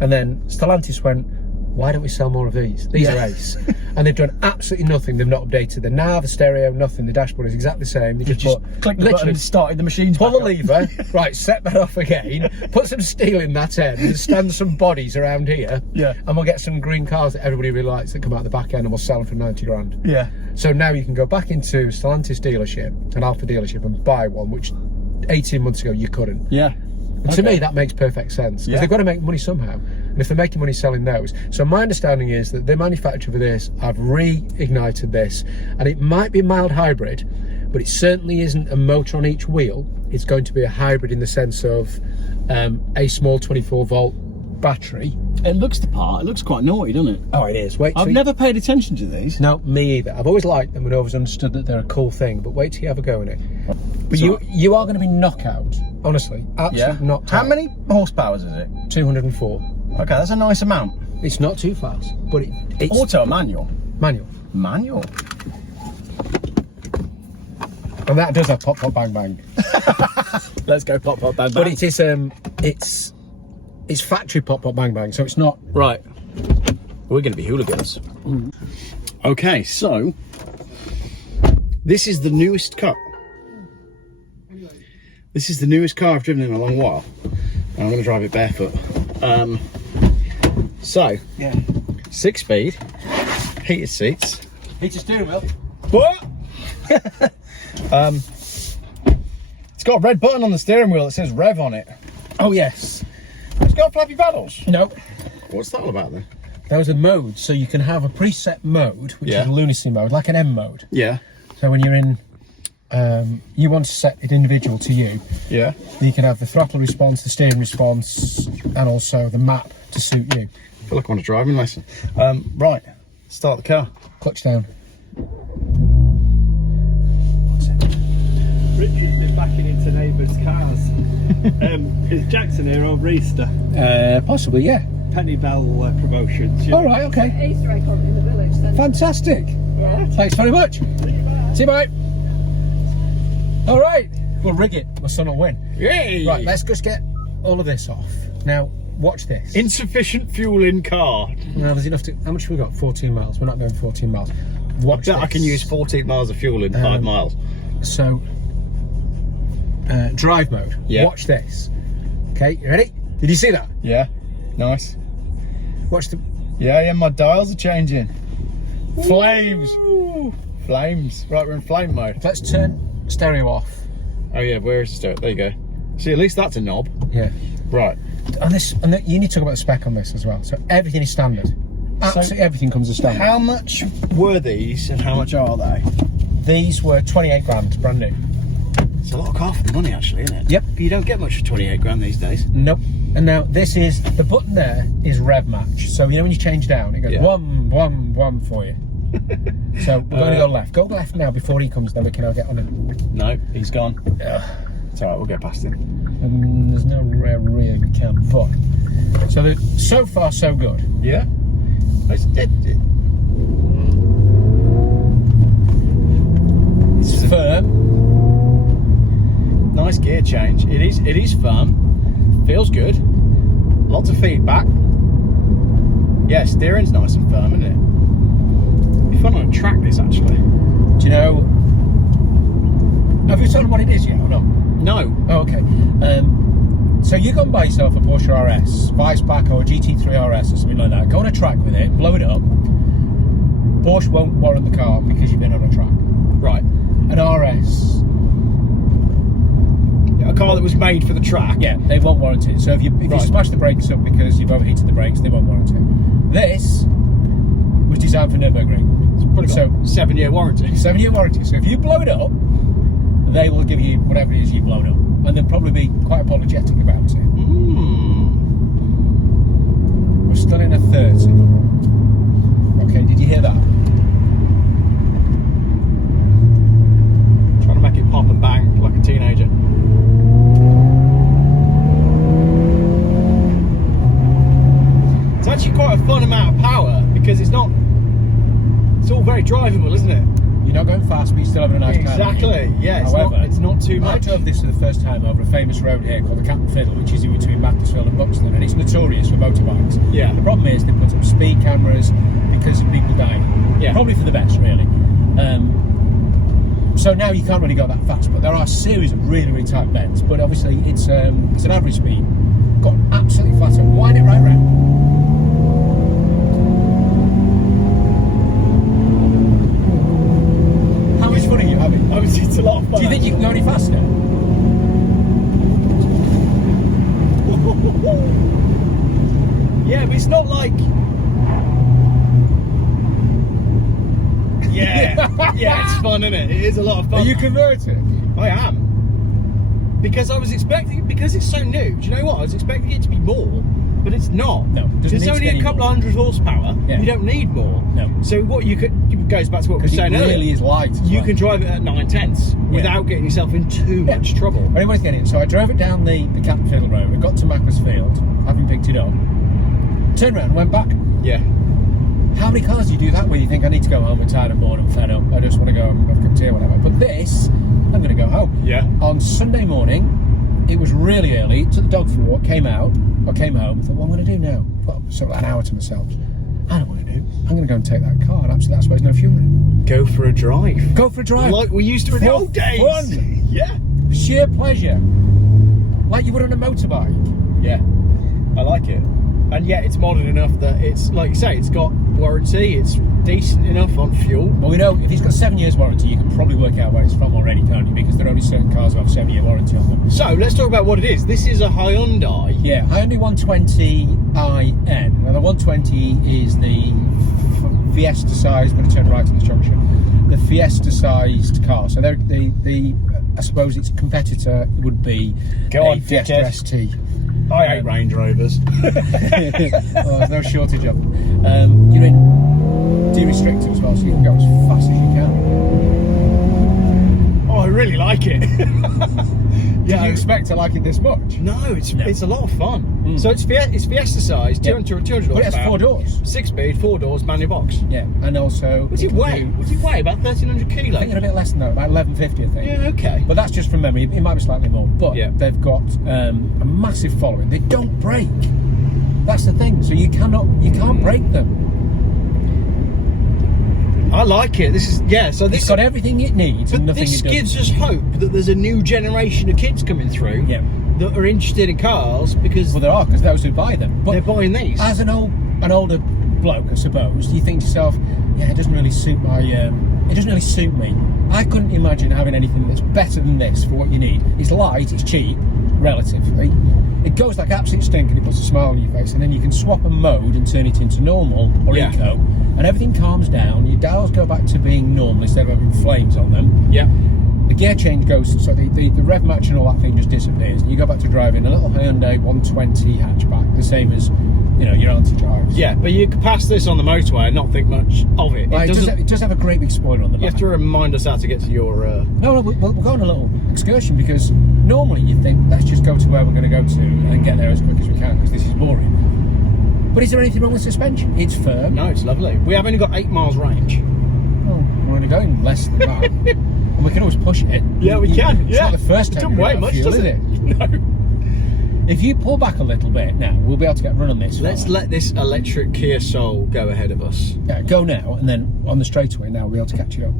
And then Stellantis went, why don't we sell more of these? These are ace. And they've done absolutely nothing. They've not updated the nav, the stereo, nothing. The dashboard is exactly the same. They just clicked the button and started the machines. Pull the lever, right, set that off again, put some steel in that end, and stand some bodies around here. Yeah. And we'll get some green cars that everybody really likes that come out the back end, and we'll sell them for 90 grand. Yeah. So now you can go back into Stellantis dealership, an Alfa dealership, and buy one, which 18 months ago you couldn't. Yeah. And to me, that makes perfect sense, because they've got to make money somehow. And if they're making money selling those, so my understanding is that the manufacturer for this have reignited this, and it might be a mild hybrid, but it certainly isn't a motor on each wheel. It's going to be a hybrid in the sense of a small 24-volt battery. It looks the part. It looks quite naughty, doesn't it? Oh, it is. Wait. I've never paid attention to these. No, me either. I've always liked them and always understood that they're a cool thing. But wait till you have a go in it. But you are going to be knockout. Honestly, absolutely knocked out. How many horsepower is it? 204. Okay, that's a nice amount. It's not too fast, but it's auto or manual? Manual. Manual. And that does have pop, pop, bang, bang. Let's go pop, pop, bang, bang. But it is it's factory pop, pop, bang, bang. So it's not right. We're going to be hooligans. Okay, so this is the newest car. This is the newest car I've driven in a long while. And I'm going to drive it barefoot. So, 6-speed, heated seats, heated steering wheel. What? It's got a red button on the steering wheel that says rev on it. Oh yes. It's got flappy paddles. No. What's that all about then? Those are modes, so you can have a preset mode, which is a lunacy mode, like an M mode. Yeah. So when you're in, you want to set it individual to you. Yeah. You can have the throttle response, the steering response, and also the map to suit you. I feel like I want a driving lesson. Right, start the car. Clutch down. Richard's been backing into neighbours' cars. Is Jackson here over Easter? Possibly, yeah. Penny Bell promotions. All right, okay. Easter egg hunt in the village then. Fantastic. Right. Thanks very much. See you, bye. All right, we'll rig it. My son will win. Yay! Right, let's just get all of this off. Now, watch this. Insufficient fuel in car. No, there's enough to. How much have we got? 14 miles. We're not going 14 miles. Watch this. I can use 14 miles of fuel in 5 miles. So, drive mode. Yeah. Watch this. Okay, you ready? Did you see that? Yeah, nice. Watch the Yeah, my dials are changing. Flames. Ooh. Flames. Right, we're in flame mode. Let's turn stereo off. Oh yeah, where is the stereo? There you go. See, at least that's a knob. Yeah. Right. And you need to talk about the spec on this as well. So everything is standard. Absolutely everything comes as standard. How much were these and how much are they? These were 28 grand, brand new. It's a lot of car for the money actually, isn't it? Yep. You don't get much for 28 grand these days. Nope. And now this is, the button there is rev match. So you know when you change down, it goes one, one, one for you. So we're going to go left. Go left now before he comes, then we can all get on it. No, he's gone. It's alright, we'll get past him. And there's no rare rear we can, but. So so far so good. Yeah. It's firm. Nice gear change. It is firm. Feels good. Lots of feedback. Yeah, steering's nice and firm, isn't it? It'd be fun on a track this actually. Do you know? Have you told them what it is yet or not? No. Oh, okay. So you go and buy yourself a Porsche RS, 5-pack or a GT3 RS or something like that. Go on a track with it, blow it up. Porsche won't warrant the car because you've been on a track. Right. An RS. A car that was made for the track. Yeah, they won't warrant it. So if you smash the brakes up because you've overheated the brakes, they won't warrant it. This was designed for Nürburgring. It's probably got 7-year warranty. 7-year warranty. So if you blow it up, they will give you whatever it is you blown up. And they'll probably be quite apologetic about it. We're still in a 30. Okay, did you hear that? It's all very drivable, isn't it? You're not going fast, but you're still having a nice time. Exactly. Yeah. However, it's not too I much. drove this for the first time over a famous road here called the Captain Fiddle, which is in between Macclesfield and Buxton, and it's notorious for motorbikes. Yeah. The problem is they put up speed cameras because of people dying. Yeah. Probably for the best, really. So now you can't really go that fast, but there are a series of really, really tight bends. But obviously, it's an average speed. Got absolutely flat and wind it right round. How much fun are you having? Obviously, it's a lot of fun. Do you think you can go any faster? Yeah, but it's not like. Yeah, yeah, it's fun, isn't it? It is a lot of fun. Are you converting? I am. Because I was expecting, because it's so new, do you know what? I was expecting it to be more, but it's not. No, it doesn't it's need to only get a couple of hundred horsepower. Yeah. You don't need more. No. So what you could, it goes back to what we were Because it saying earlier. really is light. as You well. can drive it at 9/10 without getting yourself in too much trouble. But anyways, getting it. So I drove it down the Captain Fiddle Road. I got to Macclesfield, having picked it up. Turned around and went back. Yeah. How many cars do you do that where you think I need to go home, I'm tired, I'm bored, I'm fed up, I just want to go and have a cup of tea or whatever. But this, I'm going to go home. Yeah. On Sunday morning, it was really early, took the dog for a walk, came home, I thought, what am I going to do now? Well, sort of an hour to myself. I don't want to do. I'm going to go and take that car, and absolutely, I suppose no fuel in Go for a drive. it. Go for a drive. Like we used to in the For old days. fun. Yeah. Sheer pleasure. Like you would on a motorbike. Yeah. I like it. And yet it's modern enough that it's, like you say, it's got warranty, it's decent enough on fuel. Well, we know if it's got 7 years warranty, you can probably work out where it's from already, can't you? Because there are only certain cars that have 7-year warranty on them. So let's talk about what it is. This is a Hyundai. Yeah, Hyundai 120iN. Now the 120 is the Fiesta size. I'm going to turn right to this junction. The Fiesta sized car. So they're the I suppose its competitor would be Go on, Fiesta dickhead. ST. I hate Range Rovers. Well, there's no shortage of them. You're in de-restricted as well, so you can go as fast as you can. Oh, I really like it. Did you expect to like it this much? No, it's a lot of fun. Mm. So it's Fiesta size, 200 But it has 4 doors. 6-speed, 4 doors, manual box. Yeah, and also... What's it weigh? What's it weigh? About 1,300 kilos. I think you're a bit less than that, about 1150, I think. Yeah, okay. But that's just from memory. It might be slightly more. But Yeah. they've got a massive following. They don't break. That's the thing. So you can't break them. I like it. This is So this It's got everything it needs But and nothing this it doesn't. gives us hope that there's a new generation of kids coming through Yeah. that are interested in cars because Well, there are, because those who buy them. But they're buying these. as an older bloke, I suppose, you think to yourself, yeah, it doesn't really suit my. It doesn't really suit me. I couldn't imagine having anything that's better than this for what you need. It's light, it's cheap, relatively. It goes like absolute stink and it puts a smile on your face, and then you can swap a mode and turn it into normal or Yeah. eco, and everything calms down. Your dials go back to being normal instead of having flames on them. Yeah. The gear change goes, so the rev match and all that thing just disappears, and you go back to driving a little Hyundai 120 hatchback, the same as your auntie drives. Yeah, but you could pass this on the motorway and not think much of it. Well, it does have a great big spoiler on the back. You have to remind us how to get to your. No, we'll go on a little excursion, because normally you'd think, let's just go to where we're going to go to and get there as quick as we can, because this is boring. But is there anything wrong with suspension? It's firm. No, it's lovely. We have only got 8 miles range. Oh, we're only going less than that. And we can always push it. Yeah, we can. It's Yeah. not the first It time doesn't weigh much, fuel, does is it? it? No. If you pull back a little bit now, we'll be able to get a run on this. Let's let this electric Kia Soul go ahead of us. Yeah, go now, and then on the straightaway now we'll be able to catch you up.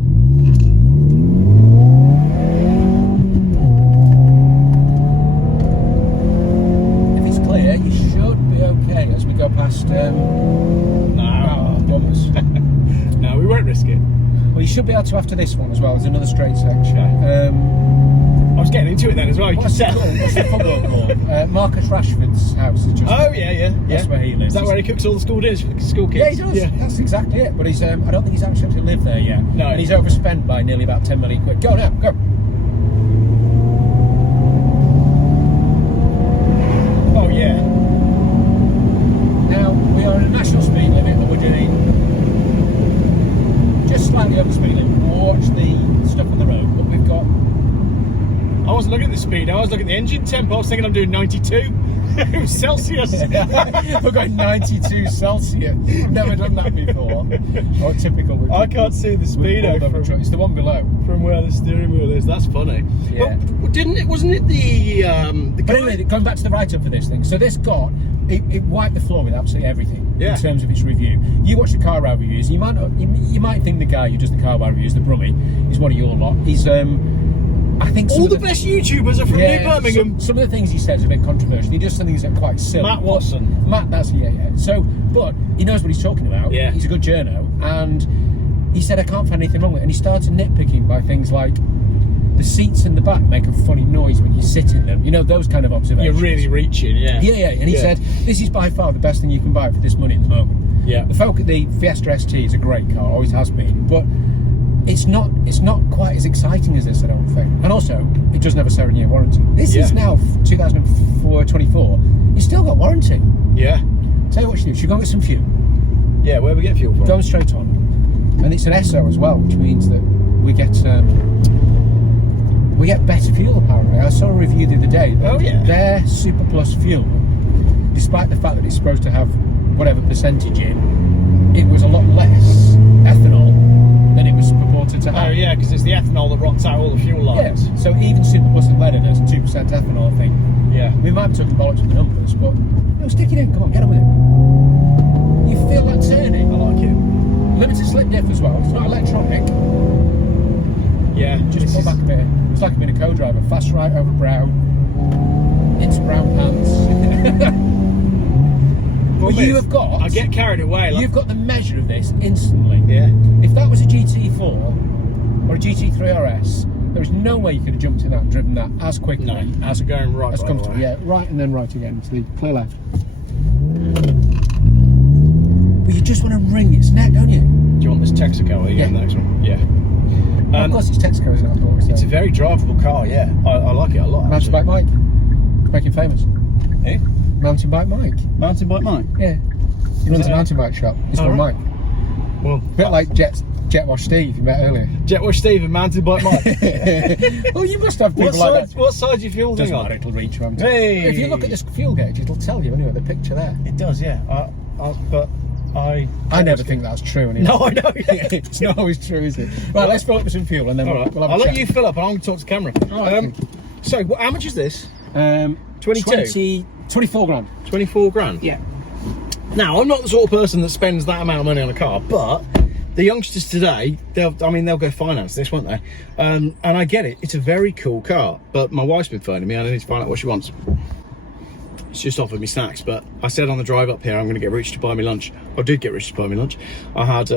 If it's clear, you should be okay as we go past bumpers. No, we won't risk it. Well, you should be able to after this one as well. There's another straight section. I was getting into it then as well. You can What's it tell. called? What's the football called? Marcus Rashford's house. Is just Oh yeah. That's where he lives. Is that where he cooks all the school dinners for the school Yeah, kids? he does. That's exactly it. But he's I don't think he's actually lived there yet. No. And he's overspent by nearly about 10 million quid. Go now, go. Oh yeah. Now we are in a national speed limit, but we're doing just slightly over the speed limit. Watch the stuff on the road, but we've got. I wasn't looking at the speed. I was looking at the engine tempo. I was thinking I'm doing 92. Celsius. We're going 92 Celsius. Never done that before. Oh, typical. I can't see the speedo from, it's the one below. from where the steering wheel is. That's funny. Yeah. But wasn't it the But anyway, going back to the write-up for this thing, so this got, it wiped the floor with absolutely everything in terms of its review. You watch the car wow reviews, you might think the guy who does the car wow reviews, the Brummy, is one of your lot. He's I think all the best YouTubers are from New Birmingham. Some of the things he says are a bit controversial. He does some things that are quite silly. Matt Watson. Matt, that's yeah. So, but he knows what he's talking about. Yeah. He's a good journo, and he said I can't find anything wrong with it. And he started nitpicking by things like the seats in the back make a funny noise when you sit in them. You know, those kind of observations. You're really reaching, yeah. Yeah. And he said this is by far the best thing you can buy for this money at the moment. Yeah. The Fiesta ST is a great car, always has been, but it's not quite as exciting as this, I don't think. And also, it doesn't have a 7-year warranty. This is now 2024. It's still got warranty. Yeah. Tell you what you do, you go and get some fuel. Yeah, where we get fuel from? Going straight on. And it's an ESSO as well, which means that we get better fuel apparently. I saw a review the other day. Oh yeah. Their Super Plus fuel, despite the fact that it's supposed to have whatever percentage in, it was a lot less ethanol than it was purported to have. Oh yeah, because it's the ethanol that rots out all the fuel lines. Yeah. So even Super Plus and leaded has 2% ethanol, I think. Yeah. We might be talking bollocks with the numbers, but no, stick it in. Come on, get on with it. You feel that turning. I like it. Limited slip diff as well. It's not electronic. Yeah. Just pull back a bit. It's like being a co-driver. Fast right over brown. Into brown pants. Well, you have got. I get carried away. Like, You've got the measure of this instantly. yeah. If that was a GT4 or a GT3 RS, there is no way you could have jumped in that and driven that as quickly as going right. as by the comfortably. way. Yeah, right and then right again to the clear left. But you just want to wring its neck, don't you? Do you want this Texaco? Are you getting the next one? Yeah. Of course, it's Texaco, isn't it? I thought It's a very drivable car. Yeah. I like it a lot. Mountain bike Mike. Make him famous. Eh? Mountain bike Mike. Mountain bike Mike. Yeah. He runs a mountain bike shop. It's called right. Mike. Well, A bit like Jetwash Steve you met earlier. Jetwash Steve and Mountain bike Mike. Well, you must have people like that. What side do you fuel Doesn't thing on? matter, it'll reach around. Hey! If you look at this fuel gauge, it'll tell you anyway, the picture there. It does, yeah. I never think that's true anyway. No, I know. Yeah. It's not always true, is it? Right, let's fill up with some fuel and then All right. we'll have a I'll let chat. you fill up and I'm going to talk to camera. right. So, how much is this? 22? 24 grand. 24 grand? Yeah. Now, I'm not the sort of person that spends that amount of money on a car, but the youngsters today, they'll go finance this, won't they? And I get it. It's a very cool car, but my wife's been phoning me and I need to find out what she wants. She's just offered me snacks, but I said on the drive up here I'm going to get Rich to buy me lunch. I did get Rich to buy me lunch. I had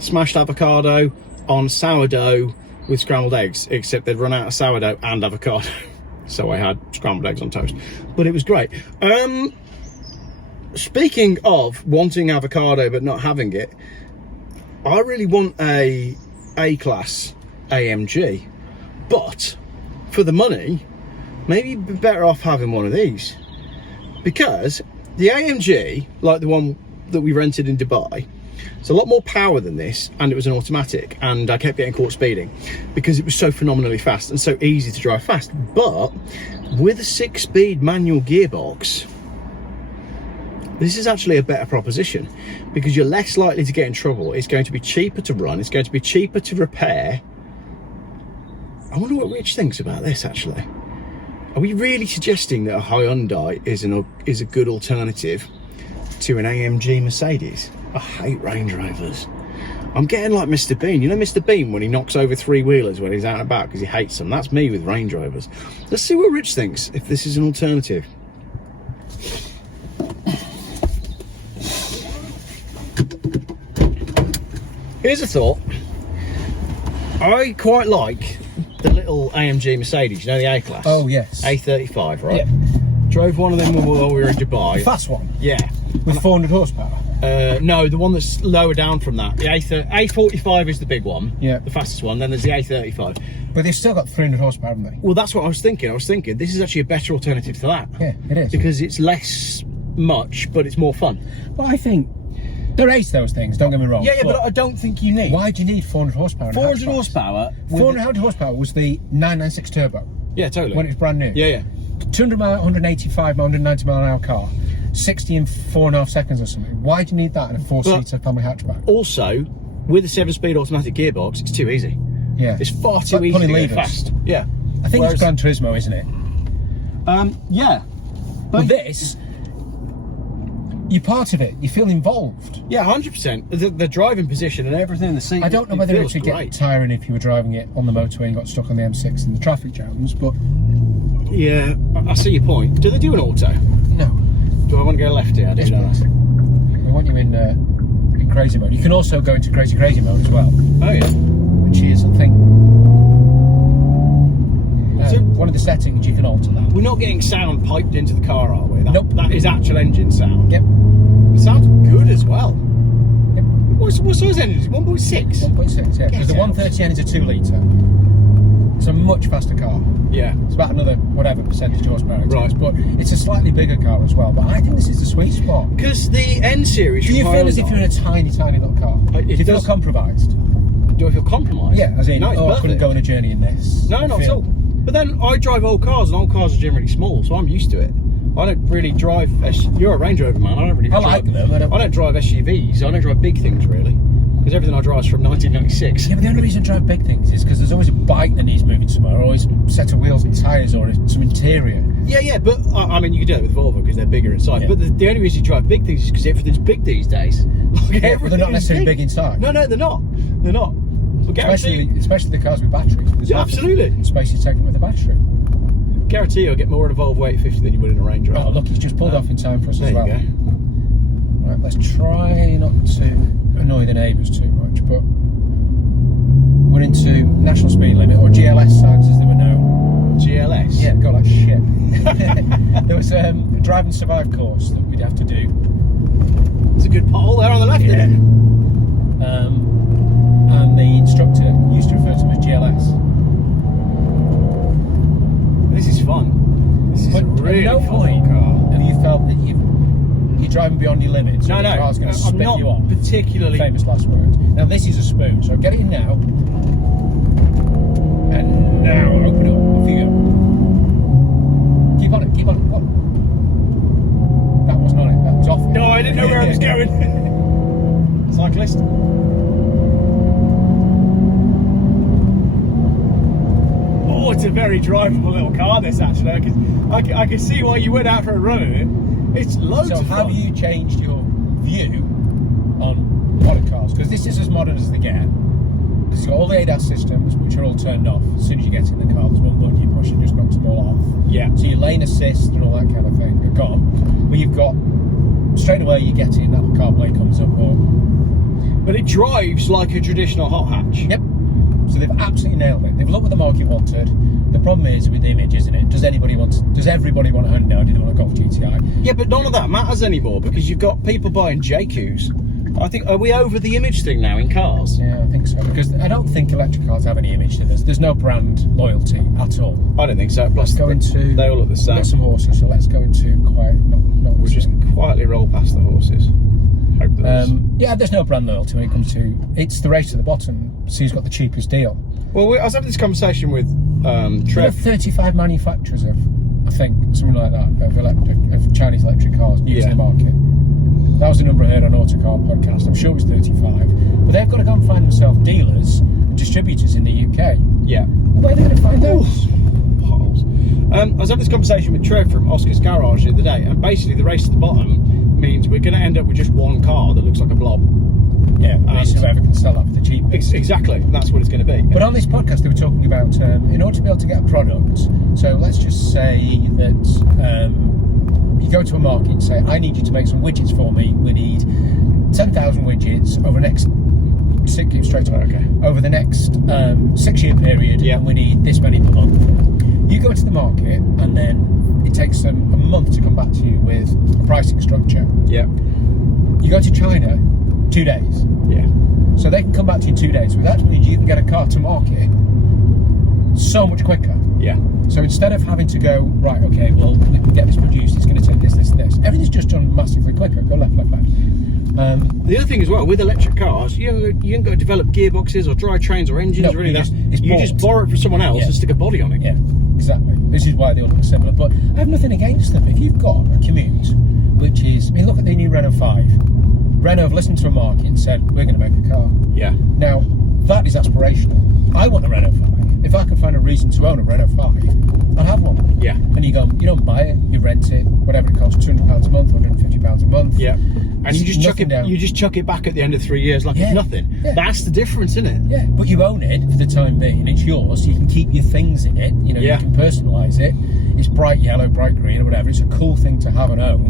smashed avocado on sourdough with scrambled eggs, except they'd run out of sourdough and avocado. So I had scrambled eggs on toast, but it was great. Speaking of wanting avocado but not having it, I really want a A-class AMG, but for the money, maybe you'd be better off having one of these. Because the AMG, like the one that we rented in Dubai, it's a lot more power than this, and it was an automatic, and I kept getting caught speeding because it was so phenomenally fast and so easy to drive fast. But with a 6-speed manual gearbox, this is actually a better proposition because you're less likely to get in trouble. It's going to be cheaper to run, it's going to be cheaper to repair. I wonder what Rich thinks about this actually. Are we really suggesting that a Hyundai is a good alternative to an AMG Mercedes? I hate Range Rovers. I'm getting like Mr. Bean. You know Mr. Bean when he knocks over 3-wheelers when he's out and about because he hates them? That's me with Range Rovers. Let's see what Rich thinks if this is an alternative. Here's a thought. I quite like the little AMG Mercedes, you know, the A-Class? Oh, yes. A35, right? Yeah. Drove one of them while we were in Dubai. The fast one? Yeah. With 400 horsepower? No, the one that's lower down from that. The A45 is the big one. Yeah. The fastest one. Then there's the A35. But they've still got 300 horsepower, haven't they? Well, that's what I was thinking. This is actually a better alternative to that. Yeah, it is. Because it's less much, but it's more fun. But I think they're ace, those things, don't get me wrong. Yeah, but I don't think you need. Why do you need 400 horsepower? 400 horsepower. 400 horsepower was the 996 turbo. Yeah, totally. When it's brand new. Yeah, yeah. 200 mile, 185 mile, 190 mile an hour car, 60 in 4.5 seconds or something. Why do you need that in a 4-seater family hatchback? Also, with a 7-speed automatic gearbox, it's too easy. Yeah. It's far too easy to go fast. Yeah. I think it's Gran Turismo, isn't it? Yeah. But this, you're part of it. You feel involved. Yeah, 100%. The driving position and everything in the seat. I don't know whether it would get tiring if you were driving it on the motorway and got stuck on the M6 in the traffic jams, but... Yeah, I see your point. Do they do an auto? No. Do I want to go left here? I do, don't I? They want you in crazy mode. You can also go into crazy mode as well. Oh, yeah. Which is, I think... one of the settings you can alter that. We're not getting sound piped into the car, are we? Nope. That is actual engine sound. Yep. It sounds good as well. Yep. What size engine is it? 1.6? 1.6, yeah. Because the 130N is a 2-litre. It's a much faster car. Yeah. It's about another whatever percentage horsepower it is, Right. but it's a slightly bigger car as well. But I think this is the sweet spot. Because the N series. Do you feel as if you're in a tiny little car? Do you feel compromised? Do I feel compromised? Yeah, as in, no, I couldn't go on a journey in this. No, not at all. But then I drive old cars, and old cars are generally small, so I'm used to it. I don't really drive. You're a Range Rover man. I don't really. I like them. I don't drive SUVs. I don't drive big things really, because everything I drive is from 1996. Yeah, but the only reason I drive big things is because there's always a bike that needs moving somewhere, or always a set of wheels and tyres, or some interior. Yeah, but I mean, you can do it with Volvo because they're bigger inside. Yeah. But the only reason you drive big things is because everything's big these days. Yeah, but they're not necessarily big inside. No, they're not. They're not. Especially the cars with batteries. Yeah, absolutely. Space you're taking with a battery. Guarantee you'll get more in a Volvo 850 than you would in a Range Rover. Oh, look, he's just pulled off in time for us as well. There you go. Right, let's try not to annoy the neighbours too much, but we're into national speed limit, or GLS signs as they were known. GLS? Yeah, go like shit. There was a drive and survive course that we'd have to do. There's a good pothole there on the left, yeah. isn't it? And the instructor used to refer to them as GLS. This is fun. This is a really fun car. Have you felt that you're driving beyond your limits? No, the car's going to spit I'm you not off. particularly. Famous last words. Now this is a spoon, so get it in now. And now open it up. Off you go. Keep on it. Keep on it. What? That wasn't on it. That was off. No, I didn't know where I was going. Cyclist. Oh, it's a very drivable little car, this actually. I can see why you went out for a run in it. It's loads of fun. So have you changed your view on modern cars? Because this is as modern as they get. Because you've got all the ADAS systems, which are all turned off. As soon as you get in the car, there's one button you push and just knocks them all off. Yeah. So your lane assist and all that kind of thing are gone. But you've got, straight away you get in, Apple CarPlay comes up. But it drives like a traditional hot hatch. Yep. So they've absolutely nailed it. They've looked what the market wanted. The problem is with the image, isn't it? Does everybody want a Hyundai? Do they want a Golf GTI? Yeah, but none of that matters anymore because you've got people buying JQs. I think, are we over the image thing now in cars? Yeah, I think so. Because I don't think electric cars have any image to this. There's no brand loyalty at all. I don't think so. Plus, they all look the same. We've got some horses, so let's go into We'll just quietly roll past the horses. Hope yeah, there's no brand loyalty when it comes to. It's the race to the bottom. See who's got the cheapest deal. Well, I was having this conversation with Trev. There are 35 manufacturers of, I think, something like that, of Chinese electric cars new to the market. That was the number I heard on Autocar podcast. I'm sure it was 35. But they've got to go and find themselves dealers and distributors in the UK. Yeah. Where are they going to find those? Potholes. I was having this conversation with Trev from Oscar's Garage the other day, and basically the race to the bottom means we're going to end up with just one car that looks like a blob. Yeah, whoever can sell that for the cheapest. Exactly, that's what it's going to be. But on this podcast they were talking about, in order to be able to get a product, so let's just say that you go to a market and say, I need you to make some widgets for me. We need 10,000 widgets over the next over the next 6-year period, and we need this many per month. You go to the market and then it takes them a month to come back to you with a pricing structure. Yeah. You go to China, 2 days. Yeah. So they can come back to you in 2 days. So that means you can get a car to market so much quicker. Yeah. So instead of having to go, right, okay, well, we can get this produced, it's going to take this, this, and this. Everything's just done massively quicker. Go left, left, left. The other thing as well, with electric cars, you don't go develop gearboxes or drivetrains or engines or anything. You just borrow it from someone else and stick a body on it. Yeah. exactly. This is why they all look similar. But I have nothing against them. If you've got a commute, which is, I mean, look at the new Renault 5. Renault have listened to a market and said, we're going to make a car. Yeah. Now, that is aspirational. I want a Renault 5. If I could find a reason to own a Renault 5, I'd have one. Yeah. And you don't buy it, you rent it, whatever it costs, £200 a month, £150 a month. Yeah. And you just chuck it down. You just chuck it back at the end of 3 years like it's nothing. Yeah. That's the difference, isn't it? Yeah, but you own it for the time being. It's yours. You can keep your things in it. You can personalise it. It's bright yellow, bright green, or whatever. It's a cool thing to have and own.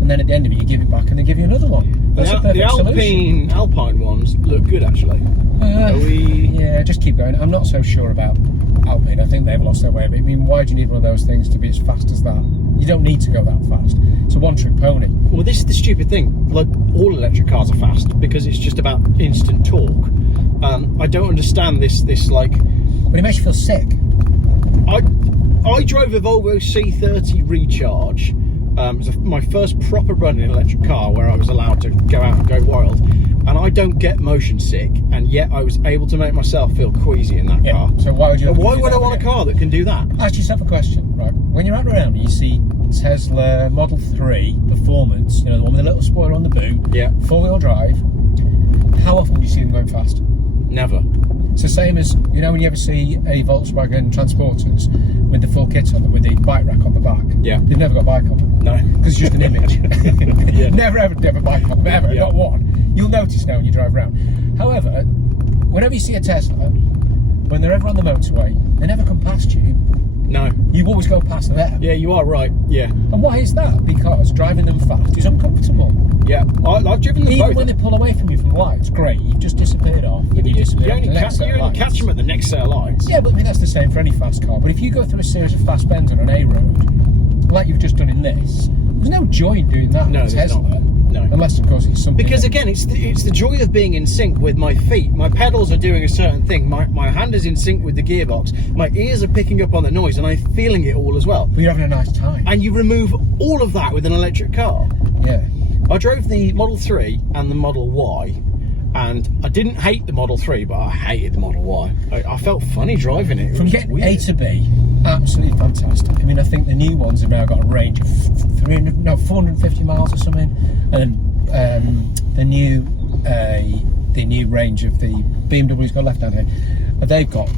And then at the end of it, you give it back and they give you another one. That's a perfect solution. Alpine ones look good, actually. Yeah, just keep going. I'm not so sure about Alpine. I think they've lost their way a bit. I mean, why do you need one of those things to be as fast as that? You don't need to go that fast. It's a one-trick pony. Well, this is the stupid thing. Like, all electric cars are fast because it's just about instant torque. I don't understand this like... But it makes you feel sick. I drove a Volvo C30 Recharge. It was my first proper run in an electric car where I was allowed to go out and go wild. And I don't get motion sick, and yet I was able to make myself feel queasy in that car. So why would you? Why would I want a car that can do that? Ask yourself a question, right? When you're out around, you see Tesla Model 3 Performance, the one with the little spoiler on the boot. Yeah. 4-wheel drive. How often do you see them going fast? Never. It's the same as, when you ever see a Volkswagen Transporters with the full kit on them, with the bike rack on the back. Yeah. They've never got a bike on them. No. Because it's just an image. Yeah. Never ever have a bike on them, ever, not one. You'll notice now when you drive around. However, whenever you see a Tesla, when they're ever on the motorway, they never come past you. No. You always go past them. Yeah, you are right. Yeah. And why is that? Because driving them fast is uncomfortable. Yeah, I've driven them Even both. when they pull away from you from lights, great, you've just disappeared off. You only You catch them at the next set of lights. Yeah, but I mean, that's the same for any fast car. But if you go through a series of fast bends on an A-road, like you've just done in this, there's no joy in doing that No, with there's Tesla. not. No. Unless, of course, it's something... Because again, it's the joy of being in sync with my feet. My pedals are doing a certain thing. My hand is in sync with the gearbox. My ears are picking up on the noise, and I'm feeling it all as well. But you're having a nice time. And you remove all of that with an electric car. Yeah. I drove the Model 3 and the Model Y, and I didn't hate the Model 3, but I hated the Model Y. I felt funny driving it. From getting A to B, absolutely fantastic. I mean, I think the new ones have now got a range of 450 miles or something, and the new range of the BMW's got left down here, they've got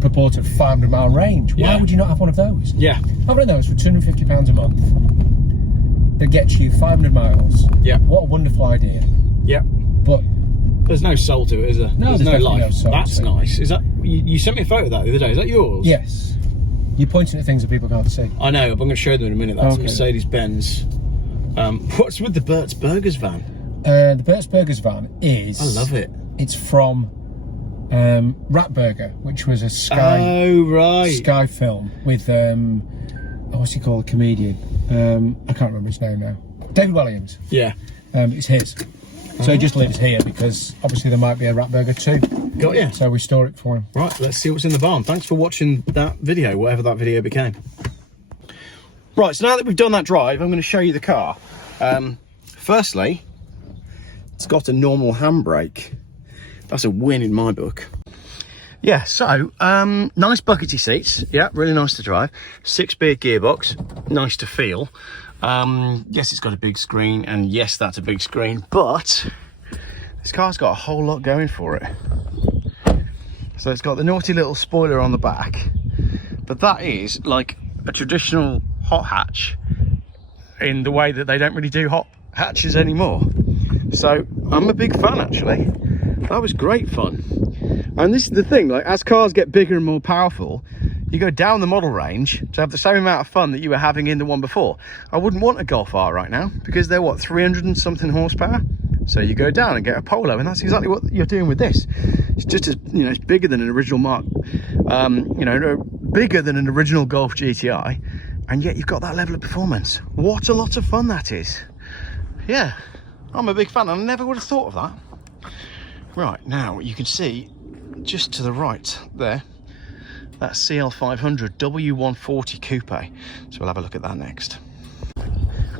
purported 500-mile range. Why would you not have one of those? Yeah. Having one of those for £250 a month that gets you 500 miles. Yeah. What a wonderful idea. Yeah. But there's no soul to it, is there? No, there's no life. No soul. That's nice. Is that you sent me a photo of that the other day? Is that yours? Yes. You're pointing at things that people can't see. I know, but I'm going to show them in a minute. That's Okay. Mercedes-Benz. What's with the Bert's Burgers van? The Bert's Burgers van is... I love it. It's from Ratburger, which was a Sky... Oh, right. Sky film with... what's he called? A comedian. I can't remember his name now. David Williams. Yeah. It's his. So he just lives here because obviously there might be a Ratburger too. Got ya. So we store it for him. Right, let's see what's in the barn. Thanks for watching that video, whatever that video became. Right, so now that we've done that drive, I'm going to show you the car. Firstly, it's got a normal handbrake. That's a win in my book. Yeah, so, nice buckety seats. Yeah, really nice to drive. 6-speed gearbox, nice to feel. Yes, it's got a big screen, and yes, that's a big screen, but this car's got a whole lot going for it. So it's got the naughty little spoiler on the back, but that is like a traditional hot hatch in the way that they don't really do hot hatches anymore. So I'm a big fan, actually. That was great fun. And this is the thing, like, as cars get bigger and more powerful, you go down the model range to have the same amount of fun that you were having in the one before. I wouldn't want a Golf R right now because they're, what, 300 and something horsepower? So you go down and get a Polo, and that's exactly what you're doing with this. It's just as, it's bigger than an original bigger than an original Golf GTI, and yet you've got that level of performance. What a lot of fun that is. Yeah, I'm a big fan, and I never would have thought of that. Right, now you can see just to the right there, that CL500 W140 Coupe. So we'll have a look at that next.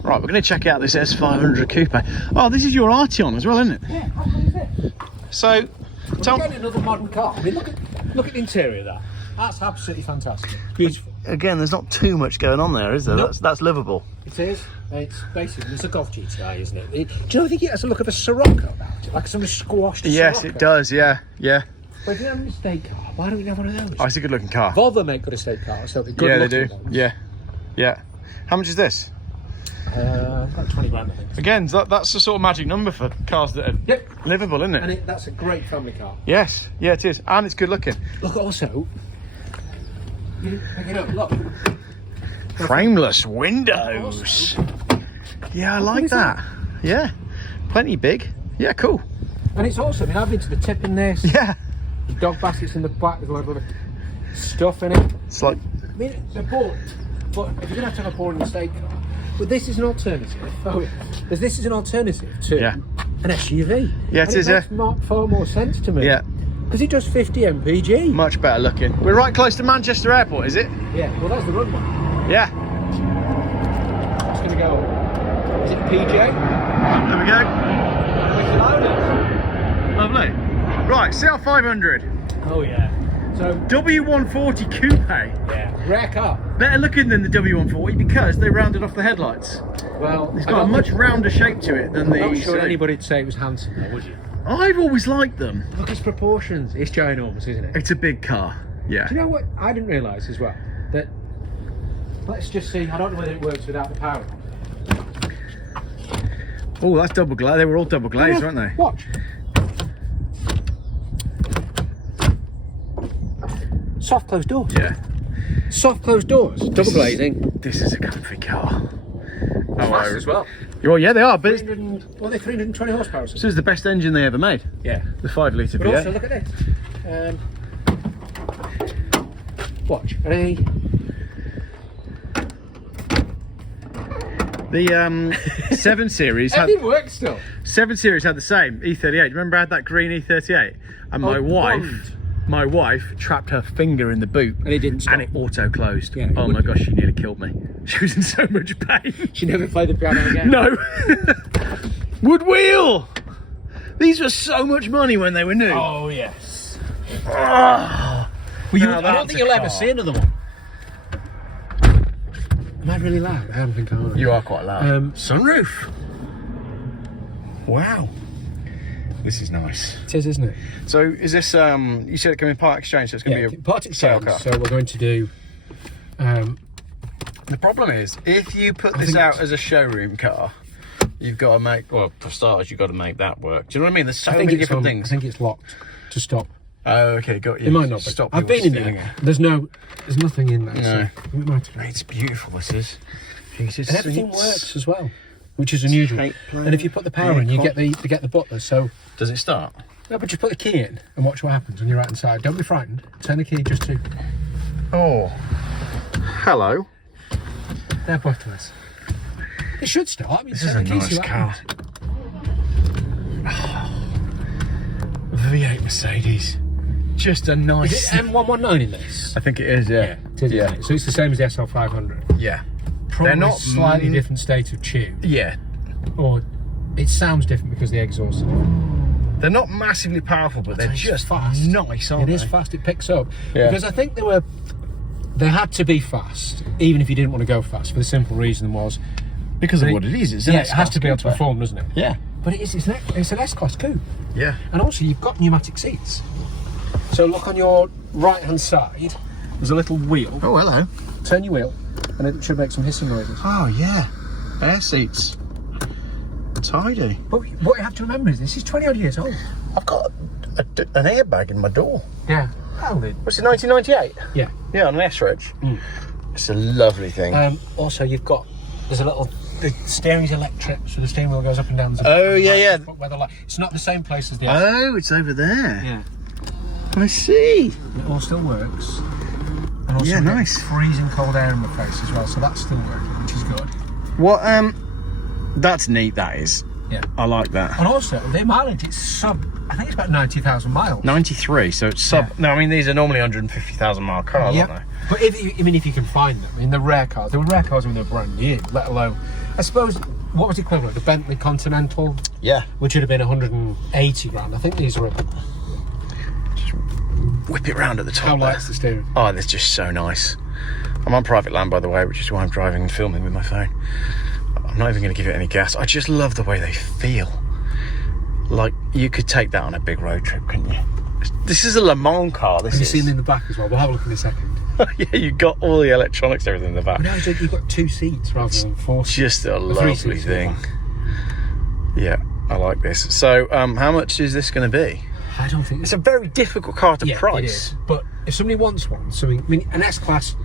Right, we're going to check out this S500 Coupe. Oh, this is your Arteon as well, isn't it? Yeah, how cool is it? So, We're getting another modern car. I mean, look at the interior of that. That's absolutely fantastic. It's beautiful. again, there's not too much going on there, is there? No. That's livable. It is. It's basically, it's a Golf GTI, isn't it? Do you know, I think it has a look of a Sirocco about it, like somebody squashed a Yes, Sirocco. it does. Yeah, yeah. But if you have an estate car, why don't we have one of those? Oh, it's a good looking car. Volvo make good estate cars, so they're good Yeah, they looking do. ones. Yeah, yeah. How much is this? About 20 grand, I think. Again, that's the sort of magic number for cars that are livable, isn't it? And that's a great family car. Yes, yeah, it is, and it's good looking. Look, also, you pick it up, look. Frameless windows. Yeah, I like that. Yeah, plenty big. Yeah, cool. And it's also, I mean, I've been to the tip in this. Yeah, The dog baskets in the back, there's a lot of stuff in it. it's like, I mean, they're boring, but if you're going to have a boring estate car, but this is an alternative. Because this is an alternative to an SUV. Yeah, it is, makes far more sense to me. Yeah. Because it does 50 mpg. much better looking. We're right close to Manchester Airport, is it? Yeah, well, that's the runway. Yeah. It's going to go. Is it PJ? There we go. Lovely. Right, CL500. Oh, yeah. So, W140 Coupe. yeah, rare car. Better looking than the W140 because they rounded off the headlights. Well, It's got a much rounder shape to it than the I'm not sure EC. anybody'd say it was handsome, though, would you? I've always liked them. Look at its proportions. It's ginormous, isn't it? It's a big car. Yeah. Do you know what I didn't realise as well? That, let's just see, I don't know whether it works without the power. Oh, that's double glazed. They were all double glazed, weren't they? Watch. Soft closed doors. Yeah. Soft closed doors. Double glazing. This is a comfy car. Oh, Fast as well. Well, yeah, they are, but it's, 320 horsepower. this is the best engine they ever made. Yeah. The 5 litre But V8. also, look at this. Watch. Ready? The 7 Series had Everything works still. 7 Series had the same E38. Remember I had that green E38? And my wife trapped her finger in the boot And it didn't stop. and it auto closed. Yeah, it oh my wouldn't. gosh, she nearly killed me. She was in so much pain. She never played the piano again. No. Wood wheel. These were so much money when they were new. Oh, yes. Oh. Well, Now I don't that's think a you'll ever car. see another one. Am I really loud? I don't think I am. You are quite loud. Sunroof. Wow. This is nice. It is, isn't it? So is this, you said it can be part exchange, so it's going to be a part sale exchange. car. So we're going to do. The problem is, if you put this out as a showroom car, you've got to make, well, for starters, you've got to make that work. Do you know what I mean? There's so many different things. I think it's locked to stop. Oh, okay, got you. It might not be. Stop I've people been in stealing there. There's nothing in there. No. So it might have been. It's beautiful, this is. Jesus. And everything works as well, which is unusual. Tape player, And if you put the power in, you get the buttons. So Does it start? no, but just put the key in and watch what happens on your right hand side. Don't be frightened. Turn the key just to Oh. Hello. their buttons. It should start. I mean, This is turn a the key, see nice what car. happens. V8 Mercedes. Just a nice. Is it M119 in this? I think it is, yeah. It is, isn't it? So it's the same as the SL500. Yeah. Probably They're not slightly different state of tune, Yeah. or it sounds different because the exhaust are different. They're not massively powerful, but they're It's just fast. nice, aren't It they? is fast. It picks up. Yeah. Because I think they had to be fast, even if you didn't want to go fast, for the simple reason was Because of what it is. It's an yeah, it has S-Class to be able to coupe. perform, doesn't it? Yeah. But it's an S-Class coupe. Yeah. And also, you've got pneumatic seats. So look on your right-hand side, there's a little wheel. Oh, hello. Turn your wheel, and it should make some hissing noises. Oh, yeah. Air seats. Tidy. But what you have to remember is this is 20-odd years old. I've got an airbag in my door. Yeah. How did? What's it, 1998? Yeah. Yeah, on an S-Reg. It's a lovely thing. Also, there's a little, the steering's electric, so the steering wheel goes up and down. Oh, yeah, yeah. Where the light, it's not the same place as the Oh, it's over there. Yeah. I see. It all still works. And also Yeah, we get nice. freezing cold air in my face as well, so that's still working, which is good. What, that's neat, that is. Yeah. I like that. And also, the mileage, it's I think it's about 90,000 miles. 93, so it's sub. Yeah. No, I mean, these are normally 150,000 mile cars, aren't they? But if you can find them, in the rare cars, they were rare cars when they were brand new, let alone, I suppose, what was the equivalent? The Bentley Continental, Yeah. which would have been 180 grand. I think these were. Whip it round at the top. How there. light's the steering? Oh, that's just so nice. I'm on private land, by the way, which is why I'm driving and filming with my phone. I'm not even going to give it any gas. I just love the way they feel. Like, you could take that on a big road trip, couldn't you? This is a Le Mans car. Have you seen them in the back as well? We'll have a look in a second. Yeah, you've got all the electronics, everything in the back. No, you've got 2 seats rather than 4 seats. Just a lovely thing. Yeah, I like this. So, how much is this going to be? I don't think it's a very difficult car to price. It is. But if somebody wants one, an S-Class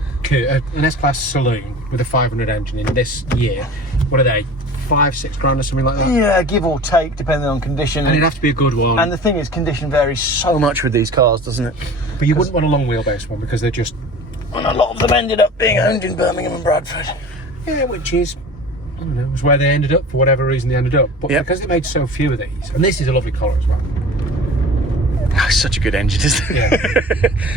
saloon with a 500 engine in this year, what are they? 5-6 grand or something like that? Yeah, give or take, depending on condition. And it'd have to be a good one. And the thing is, condition varies so much with these cars, doesn't it? But you wouldn't want a long wheelbase one because they're just... And a lot of them ended up being owned in Birmingham and Bradford. Yeah, which is... I don't know, it was where they ended up, for whatever reason they ended up. But because they made so few of these, and this is a lovely colour as well. Oh, it's such a good engine, isn't it? Yeah.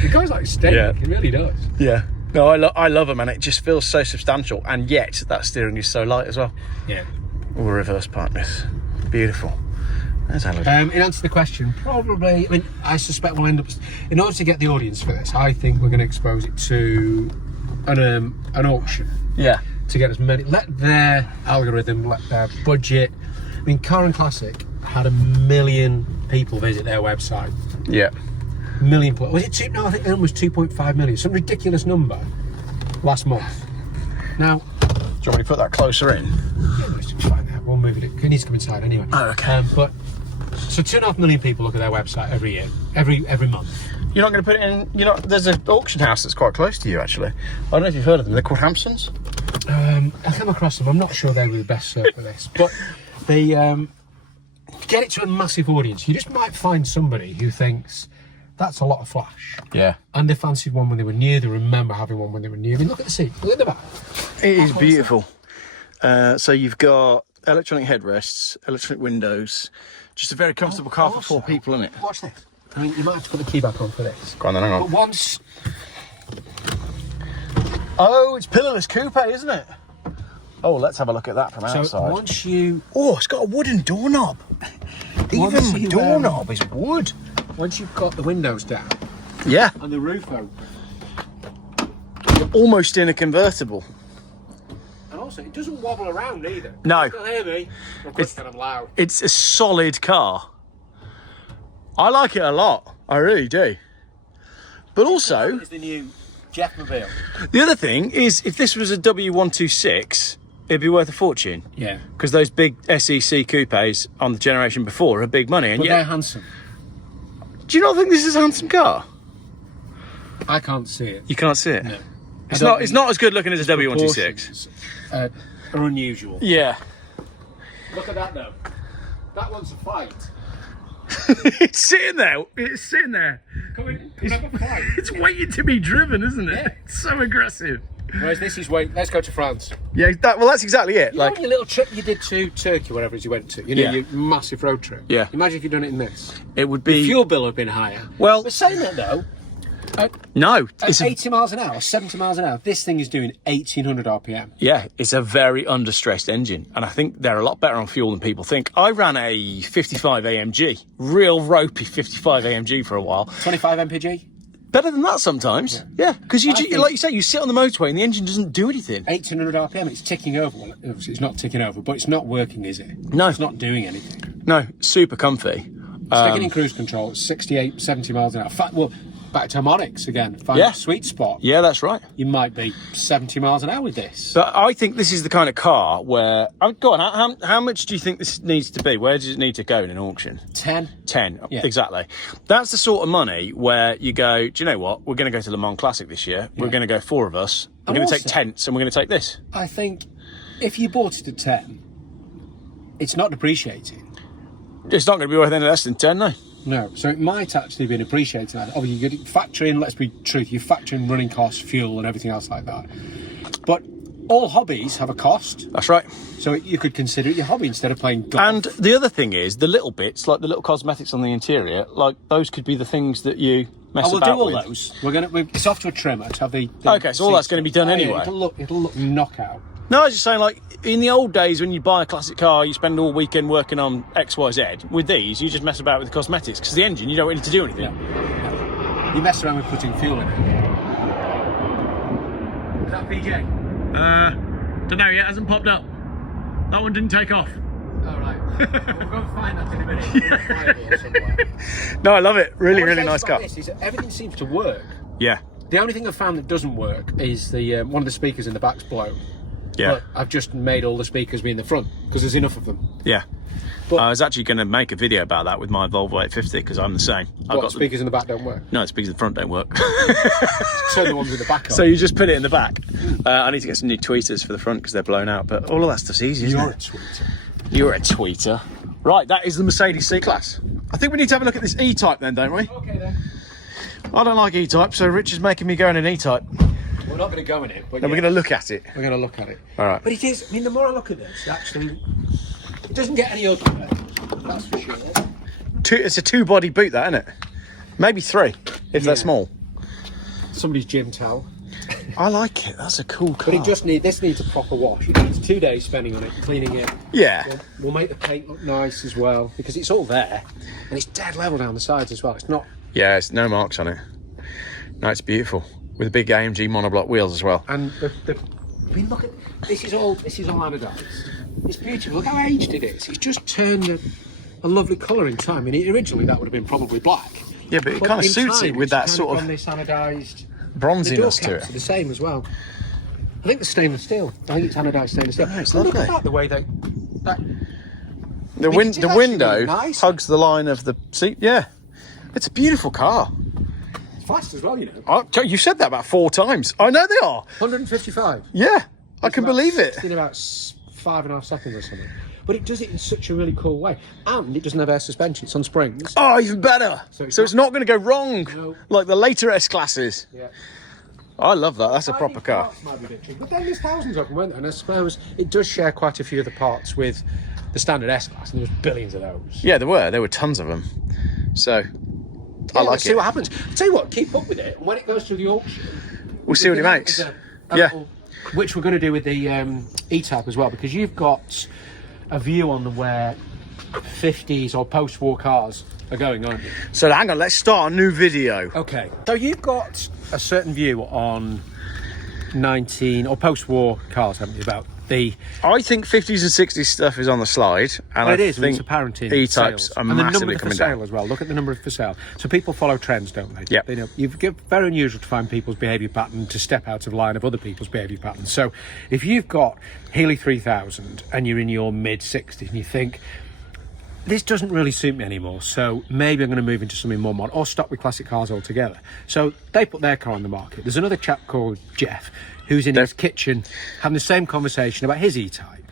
It goes like steak, it really does. Yeah. No, I love them, and it just feels so substantial, and yet that steering is so light as well. Yeah. All reverse partners. Beautiful. There's Alan. In answer to the question, probably, I suspect we'll end up, in order to get the audience for this, I think we're going to expose it to an auction. Yeah. To get as many, let their algorithm, let their budget. Car and Classic had 1 million people visit their website. Yeah. 1 million plus. Was it 2? No, I think it was 2.5 million. Some ridiculous number last month. Now, do you want me to put that closer in? Yeah, let's find that. We'll move it. It needs to come inside anyway. Oh, okay. But so 2.5 million people look at their website every year, every month. You're not going to put it in. There's an auction house that's quite close to you, actually. I don't know if you've heard of them. They're called Hampsons. I come across them. I'm not sure they were the best served for this, but they get it to a massive audience. You just might find somebody who thinks that's a lot of flash. Yeah. And they fancied one when they were new. They remember having one when they were new. Look at the seat. Look at the back. It is beautiful. So you've got electronic headrests, electronic windows. Just a very comfortable car for 4 people, isn't it? Watch this. You might have to put the key back on for this. Go on then, hang on. But once... Oh, it's pillarless coupe, isn't it? Oh, let's have a look at that from outside. So once you... Oh, it's got a wooden doorknob. Even the doorknob is wood. Once you've got the windows down... Yeah. And the roof open... You're almost in a convertible. And also, it doesn't wobble around either. No. You still hear me? It's kind of loud. It's a solid car. I like it a lot. I really do. But also... It's the new Geoff mobile. The other thing is, if this was a W126, it'd be worth a fortune. Yeah. Because those big SEC coupes on the generation before are big money. And But yet, they're handsome. do you not think this is a handsome car? I can't see it. You can't see it? No. It's not as good looking as a W126. Are unusual. Yeah. Look at that though. That one's a fight. It's sitting there. It's sitting there. Come have a fight. It's waiting to be driven, isn't it? Yeah. It's so aggressive. Whereas this is let's go to France. Yeah, that's exactly it. You know your little trip you did to Turkey, whatever it is you went to. Your massive road trip. Yeah. Imagine if you'd done it in this. It would be. The fuel bill would have been higher. Well, we're saying that though. No, At 80 miles an hour, 70 miles an hour, this thing is doing 1800 RPM. Yeah, it's a very understressed engine, and I think they're a lot better on fuel than people think. I ran a 55 AMG, real ropey 55 AMG for a while. 25 mpg? Better than that sometimes, yeah. Because like you say, you sit on the motorway and the engine doesn't do anything. 1800 RPM, it's ticking over. Well, obviously it's not ticking over, but it's not working, is it? No. It's not doing anything. No, super comfy. Sticking in cruise control at 68, 70 miles an hour. Well, back to harmonics again. Find a sweet spot. Yeah, that's right. You might be 70 miles an hour with this. But I think this is the kind of car where... go on, how much do you think this needs to be? Where does it need to go in an auction? 10. 10, yeah. Exactly. That's the sort of money where you go, do you know what? We're going to go to Le Mans Classic this year. We're going to go 4 of us. We're going to take tents and we're going to take this. I think if you bought it at 10, it's not depreciating. It's not going to be worth any less than 10, no. No, so it might actually be appreciated. Obviously, you could factor in, let's be truthful, you factor in running costs, fuel and everything else like that. But all hobbies have a cost. That's right. So you could consider it your hobby instead of playing golf. And the other thing is, the little bits, like the little cosmetics on the interior, like those could be the things that you mess about with. We'll do all those. It's off to a trimmer to have the okay, so all that's going to be done anyway. Yeah, it'll look knockout. No, I was just saying, like, in the old days when you buy a classic car, you spend all weekend working on X, Y, Z. With these, you just mess about with the cosmetics, because the engine, you don't really need to do anything. Yeah. You mess around with putting fuel in it. that PJ? Don't know yet, hasn't popped up. That one didn't take off. All right. We'll go and find that in a minute. No, I love it. Really, What I really say nice about car. This is that everything seems to work. Yeah. The only thing I've found that doesn't work is the one of the speakers in the back's blown. Yeah. But I've just made all the speakers be in the front because there's enough of them. Yeah. But- I was actually going to make a video about that with my Volvo 850 because I'm the same. I've What, got speakers in the back don't work? No, the speakers in the front don't work. Turn the ones in the back on. So you just put it in the back. I need to get some new tweeters for the front because they're blown out, but all of that stuff's easy, isn't You're it? a tweeter. You're a tweeter. Right, that is the Mercedes C-Class. I think we need to have a look at this E-Type then, don't we? Okay then. I don't like E-Type, so Rich is making me go in an E-Type. We're not going to go in it, but Then we're going to look at it. we're going to look at it. All right. But it is, I mean, the more I look at this, actually, it doesn't get any uglier. That's for sure. It's a two-body boot, that, isn't it? Maybe three, if they're small. Somebody's gym towel. I like it. That's a cool car. But it just this needs a proper wash. It needs 2 days spending on it, cleaning it. Yeah. We'll make the paint look nice as well, because it's all there. And it's dead level down the sides as well. It's not... Yeah, it's no marks on it. No, it's beautiful. With the big AMG monoblock wheels as well. And I mean, look at... This is all anodized. It's beautiful. Look how aged it is. It's just turned a lovely colour in time. I mean, originally that would have been probably black. Yeah, but it kind of in suits time, it with it's that kind sort of this anodized... The door bronziness to caps are it. the same as well. I think the stainless steel. I think it's anodized stainless steel. Oh, it's Look lovely. at that, the way that The mean, it is the actually window really nice. hugs the line of the seat. Yeah, it's a beautiful car. it's fast as well, you know. Oh, you said that about 4 times. I know they are. 155. Yeah, I can believe it. In about 5.5 seconds or something. But it does it in such a really cool way. And it doesn't have air suspension, it's on springs. Oh, even better. So So it's it's not going to go wrong No. like the later S-classes. Yeah. I love that. That's a proper car. Parts might be a bit tricky, but then there's thousands of them, weren't there? And I suppose it does share quite a few of the parts with the standard S-Class, and there was billions of those. Yeah, there were tons of them. So I like let's see it. what happens. I'll tell you what, keep up with it, and when it goes through the auction, We'll see what he we can makes. have Yeah. little- which we're going to do with the E-Type as well, because you've got a view on where 50s or post-war cars are going, aren't you? So hang on, let's start a new video. Okay. So you've got a certain view on 19 or post-war cars, haven't you? About the... I think 50s and 60s stuff is on the slide, and Well, it I is. think It's apparent in E-Types sales. are and the massively number for coming sale down. as well. Look at the number for sale. So people follow trends, don't they? Yep. You know, you've very unusual to find people's behaviour pattern to step out of line of other people's behaviour patterns. So if you've got Healy 3000 and you're in your mid-60s and you think, this doesn't really suit me anymore, so maybe I'm going to move into something more modern or stop with classic cars altogether. So they put their car on the market. There's another chap called Geoff who's in his kitchen having the same conversation about his E-Type.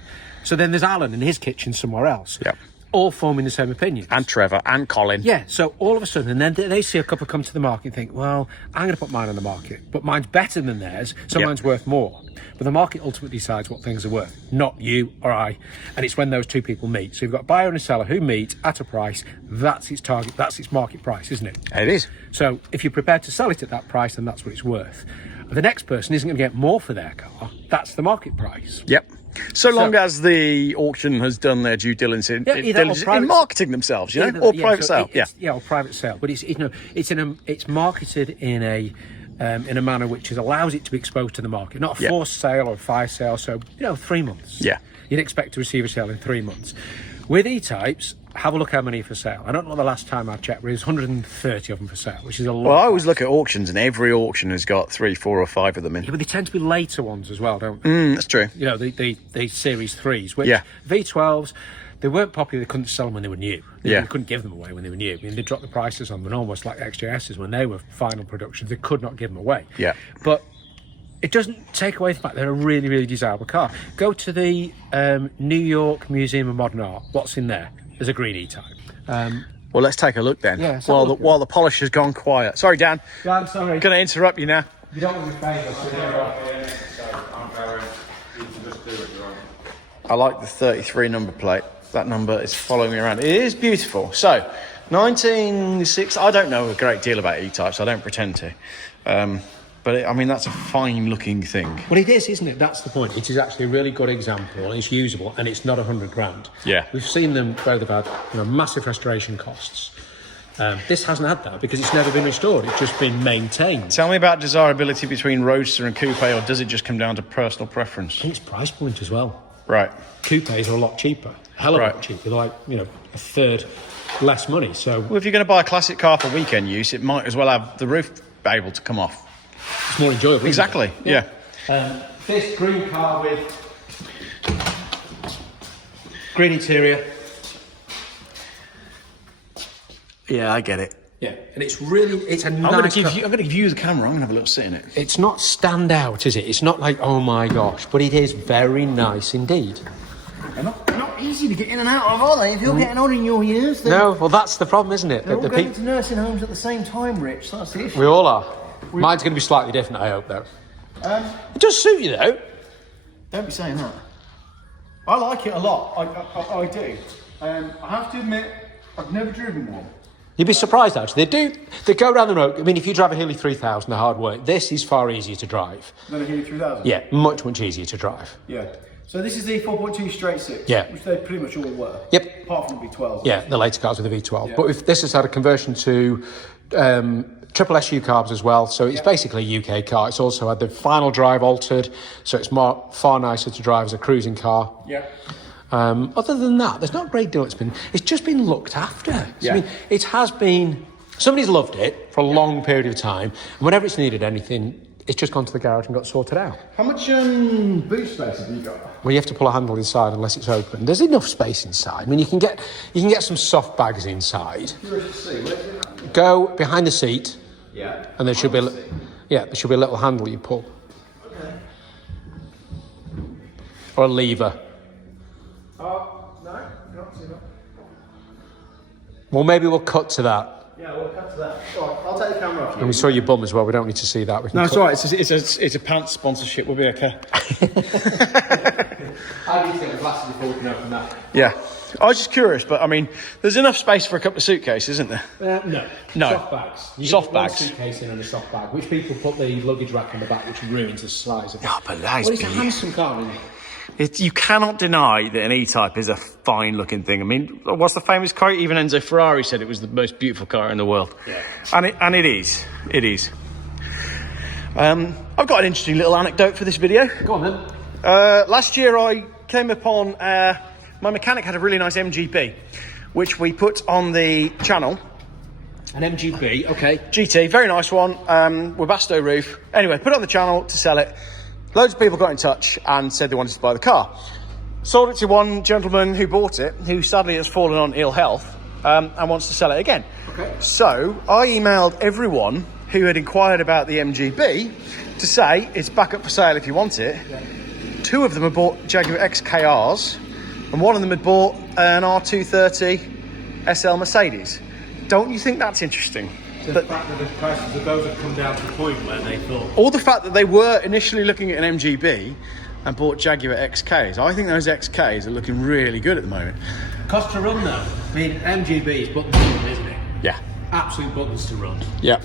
So then there's Alan in his kitchen somewhere else, Yep. all forming the same opinion. And Trevor and Colin. Yeah, so all of a sudden, and then they see a couple come to the market and think, well, I'm going to put mine on the market, but mine's better than theirs, so Yep. mine's worth more. But the market ultimately decides what things are worth, not you or I. And it's when those two people meet. So you've got a buyer and a seller who meet at a price. That's its target, that's its market price, isn't it? It is. So if you're prepared to sell it at that price, then that's what it's worth. The next person isn't going to get more for their car. That's the market price. Yep. So long as the auction has done their due diligence in, Yeah, either or private- in marketing themselves, you know, Either- or yeah, private so sale. Yeah. Yeah, or private sale. But it's marketed in a manner which allows it to be exposed to the market, not a Yeah. forced sale or a fire sale. So 3 months. Yeah. You'd expect to receive a sale in 3 months. With E-Types, have a look how many are for sale. I don't know the last time I checked, but there's 130 of them for sale, which is a lot. Well, I always look at auctions, and every auction has got 3, 4, or 5 of them in. Yeah, but they tend to be later ones as well, don't they? That's true. You know, the Series 3s, which Yeah. V12s, they weren't popular, they couldn't sell them when they were new. Yeah. They couldn't give them away when they were new. I mean, they dropped the prices on them, almost like XJSs when they were final productions. They could not give them away. Yeah. But it doesn't take away the fact they're a really, really desirable car. Go to the New York Museum of Modern Art. What's in there? There's a green E-Type. Well, let's take a look then. Yeah, let's have a while look. while the polish has gone quiet. Sorry, Dan. Yeah, I'm sorry. Going to interrupt you now. You don't want to be famous. I like the 33 number plate. That number is following me around. It is beautiful. So, 1906. I don't know a great deal about E-Types. I don't pretend to. But I mean, that's a fine-looking thing. Well, it is, isn't it? That's the point. It is actually a really good example, and it's usable, and it's not 100 grand. Yeah. We've seen them where they've had massive restoration costs. This hasn't had that because it's never been restored. It's just been maintained. Tell me about desirability between Roadster and Coupe, or does it just come down to personal preference? I think it's price point as well. Right. Coupes are a lot cheaper. Hell of a lot cheaper. They're like, a third less money. So Well, if you're going to buy a classic car for weekend use, it might as well have the roof able to come off. it's more enjoyable. Exactly, yeah. This green car with green interior. Yeah, I get it. Yeah, and it's a nice I'm going to give you the camera. I'm going to have a little sit in it. It's not stand out, is it? It's not like, oh my gosh, but it is very nice indeed. They're not easy to get in and out of, are they? If you're getting on in your years, then No, well that's the problem, isn't it? they're all going to nursing homes at the same time, Rich. That's the issue. We all are. Mine's going to be slightly different, I hope, though. It does suit you, though. Don't be saying that. I like it a lot. I do. I have to admit, I've never driven one. You'd be surprised, actually. They go down the road. I mean, if you drive a Healy 3000, the hard work, this is far easier to drive. Then a Healy 3000? Yeah, much, much easier to drive. Yeah. So this is the 4.2 straight six, Yeah. which they pretty much all were. Yep. Apart from the V12. Yeah, the later cars with the V12. Yeah. But if this has had a conversion to triple SU carbs as well, so it's basically a UK car. It's also had the final drive altered, so it's far nicer to drive as a cruising car. Yeah. Other than that, there's not a great deal. It's just been looked after. Yeah. I mean, it has been. Somebody's loved it for a long period of time, and whenever it's needed anything, it's just gone to the garage and got sorted out. How much boot space have you got? Well, you have to pull a handle inside unless it's open. There's enough space inside. I mean, you can get some soft bags inside. Go behind the seat. Yeah. And there should be there should be a little handle you pull. Okay. Or a lever. Oh, no, not too much. Well, maybe we'll cut to that. Yeah, we'll cut to that. All right, I'll take the camera off you. And we saw your bum as well. We don't need to see that. We can No, it's cut. all right. It's a pants sponsorship. We'll be okay. I need to get the glasses before we can open that. Yeah. I was just curious, but I mean, there's enough space for a couple of suitcases, isn't there? No. No. Soft bags. You Soft get one bags. suitcase in and a soft bag, which people put the luggage rack on the back, which ruins the size of it. Oh, but that is Well, it's a beautiful. handsome car, isn't it? You cannot deny that an E-Type is a fine-looking thing. I mean, what's the famous quote? Even Enzo Ferrari said it was the most beautiful car in the world. Yeah. And it is. It is. I've got an interesting little anecdote for this video. Go on then. Last year I came upon, my mechanic had a really nice MGB, which we put on the channel. An MGB, okay. GT, very nice one, Webasto roof. Anyway, put it on the channel to sell it. Loads of people got in touch and said they wanted to buy the car. Sold it to one gentleman who bought it, who sadly has fallen on ill health, and wants to sell it again. Okay. So I emailed everyone who had inquired about the MGB to say it's back up for sale if you want it. Yeah. Two of them had bought Jaguar XKRs, and one of them had bought an R230 SL Mercedes. Don't you think that's interesting? The fact that the prices of those have come down to the point where they thought... Or the fact that they were initially looking at an MGB and bought Jaguar XKs. I think those XKs are looking really good at the moment. Cost to run though. I mean, MGB is buttons to run, isn't it? Yeah. Absolute buttons to run. Yeah.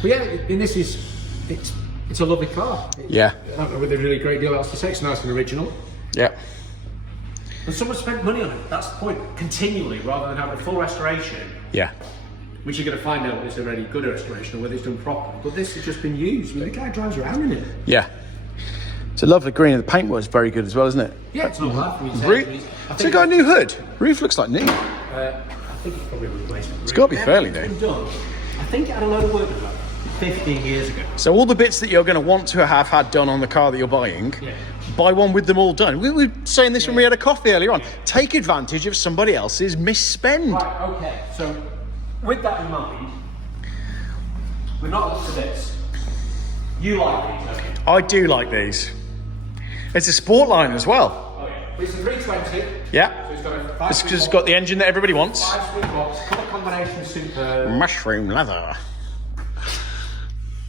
But yeah, I mean, it's a lovely car. Yeah. I don't know whether really great deal else to say. It's nice and original. Yeah. And someone spent money on it. That's the point. Continually, rather than having a full restoration, Yeah. which you're going to find out whether it's a really good restoration or whether it's done properly. But this has just been used. I mean, the guy drives around in it. Yeah. It's a lovely green, and the paintwork's very good as well, isn't it? Yeah, it's not bad for me. So it got a new hood. Roof looks like new. I think it's probably a replacement. It's got to be fairly It's new. been done. I think it had a load of work done 15 years ago. So all the bits that you're going to want to have had done on the car that you're buying, Yeah. buy one with them all done. We were saying this when we had a coffee earlier on. Take advantage of somebody else's misspend. Right, okay. So, with that in mind, we're not looked at this. You like these, don't you? I do like these. It's a Sportline as well. Oh, yeah. It's a 320. Yeah. So it's got a It's 5 because it's got the engine that everybody wants. 5-speed box, colour combination super. Mushroom leather.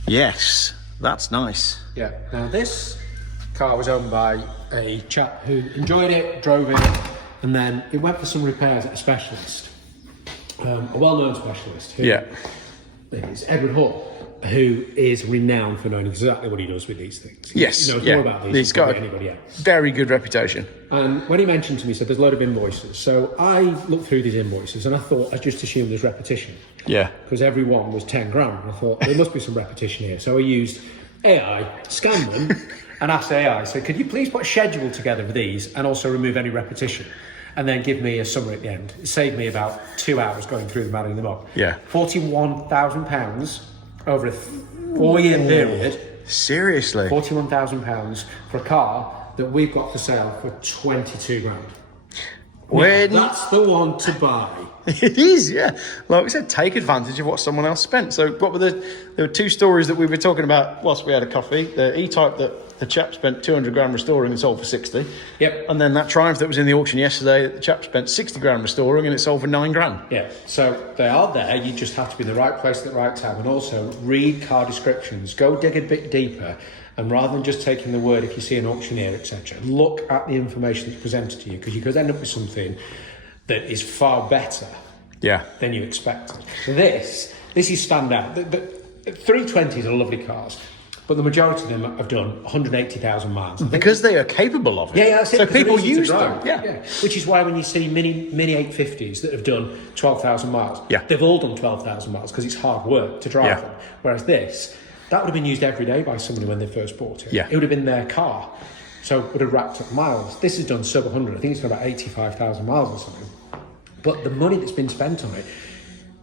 Yes, that's nice. Yeah. Now this car was owned by a chap who enjoyed it, drove it, and then it went for some repairs at a specialist, a well-known specialist. Who Yeah. It's Edward Hall. who is renowned for knowing exactly what he does with these things. Yes, He knows yeah. more about these He's than got probably anybody else. very good reputation. And when he mentioned to me, he said there's a load of invoices. So I looked through these invoices and I thought, I just assumed there's repetition. Yeah. Because every one was 10 grand. And I thought, there must be some repetition here. So I used AI, scanned them, and asked AI, so could you please put a schedule together for these and also remove any repetition? And then give me a summary at the end. It saved me about 2 hours going through them, adding them up. Yeah. £41,000 over a 4-year period. Seriously? £41,000 for a car that we've got for sale for 22 grand. When... Now, that's the one to buy. It is, yeah. Like we said, take advantage of what someone else spent. So what were there were two stories that we were talking about whilst we had a coffee. The E-Type that the chap spent 200 grand restoring and sold for 60. Yep. And then that Triumph that was in the auction yesterday that the chap spent 60 grand restoring and it sold for 9 grand. Yeah, so they are there. You just have to be in the right place at the right time. And also read car descriptions. Go dig a bit deeper. And rather than just taking the word if you see an auctioneer, etc., look at the information that's presented to you, because you could end up with something that is far better than you expected. So this is standout. The 320s are lovely cars, but the majority of them have done 180,000 miles. Because they are capable of it. Yeah, that's it. So people they're easy to use them. drive. Yeah. Which is why when you see mini 850s that have done 12,000 miles, they've all done 12,000 miles because it's hard work to drive them. Whereas this, that would have been used every day by somebody when they first bought it. Yeah. It would have been their car. So it would have racked up miles. This has done sub 100. I think it's got about 85,000 miles or something. But the money that's been spent on it,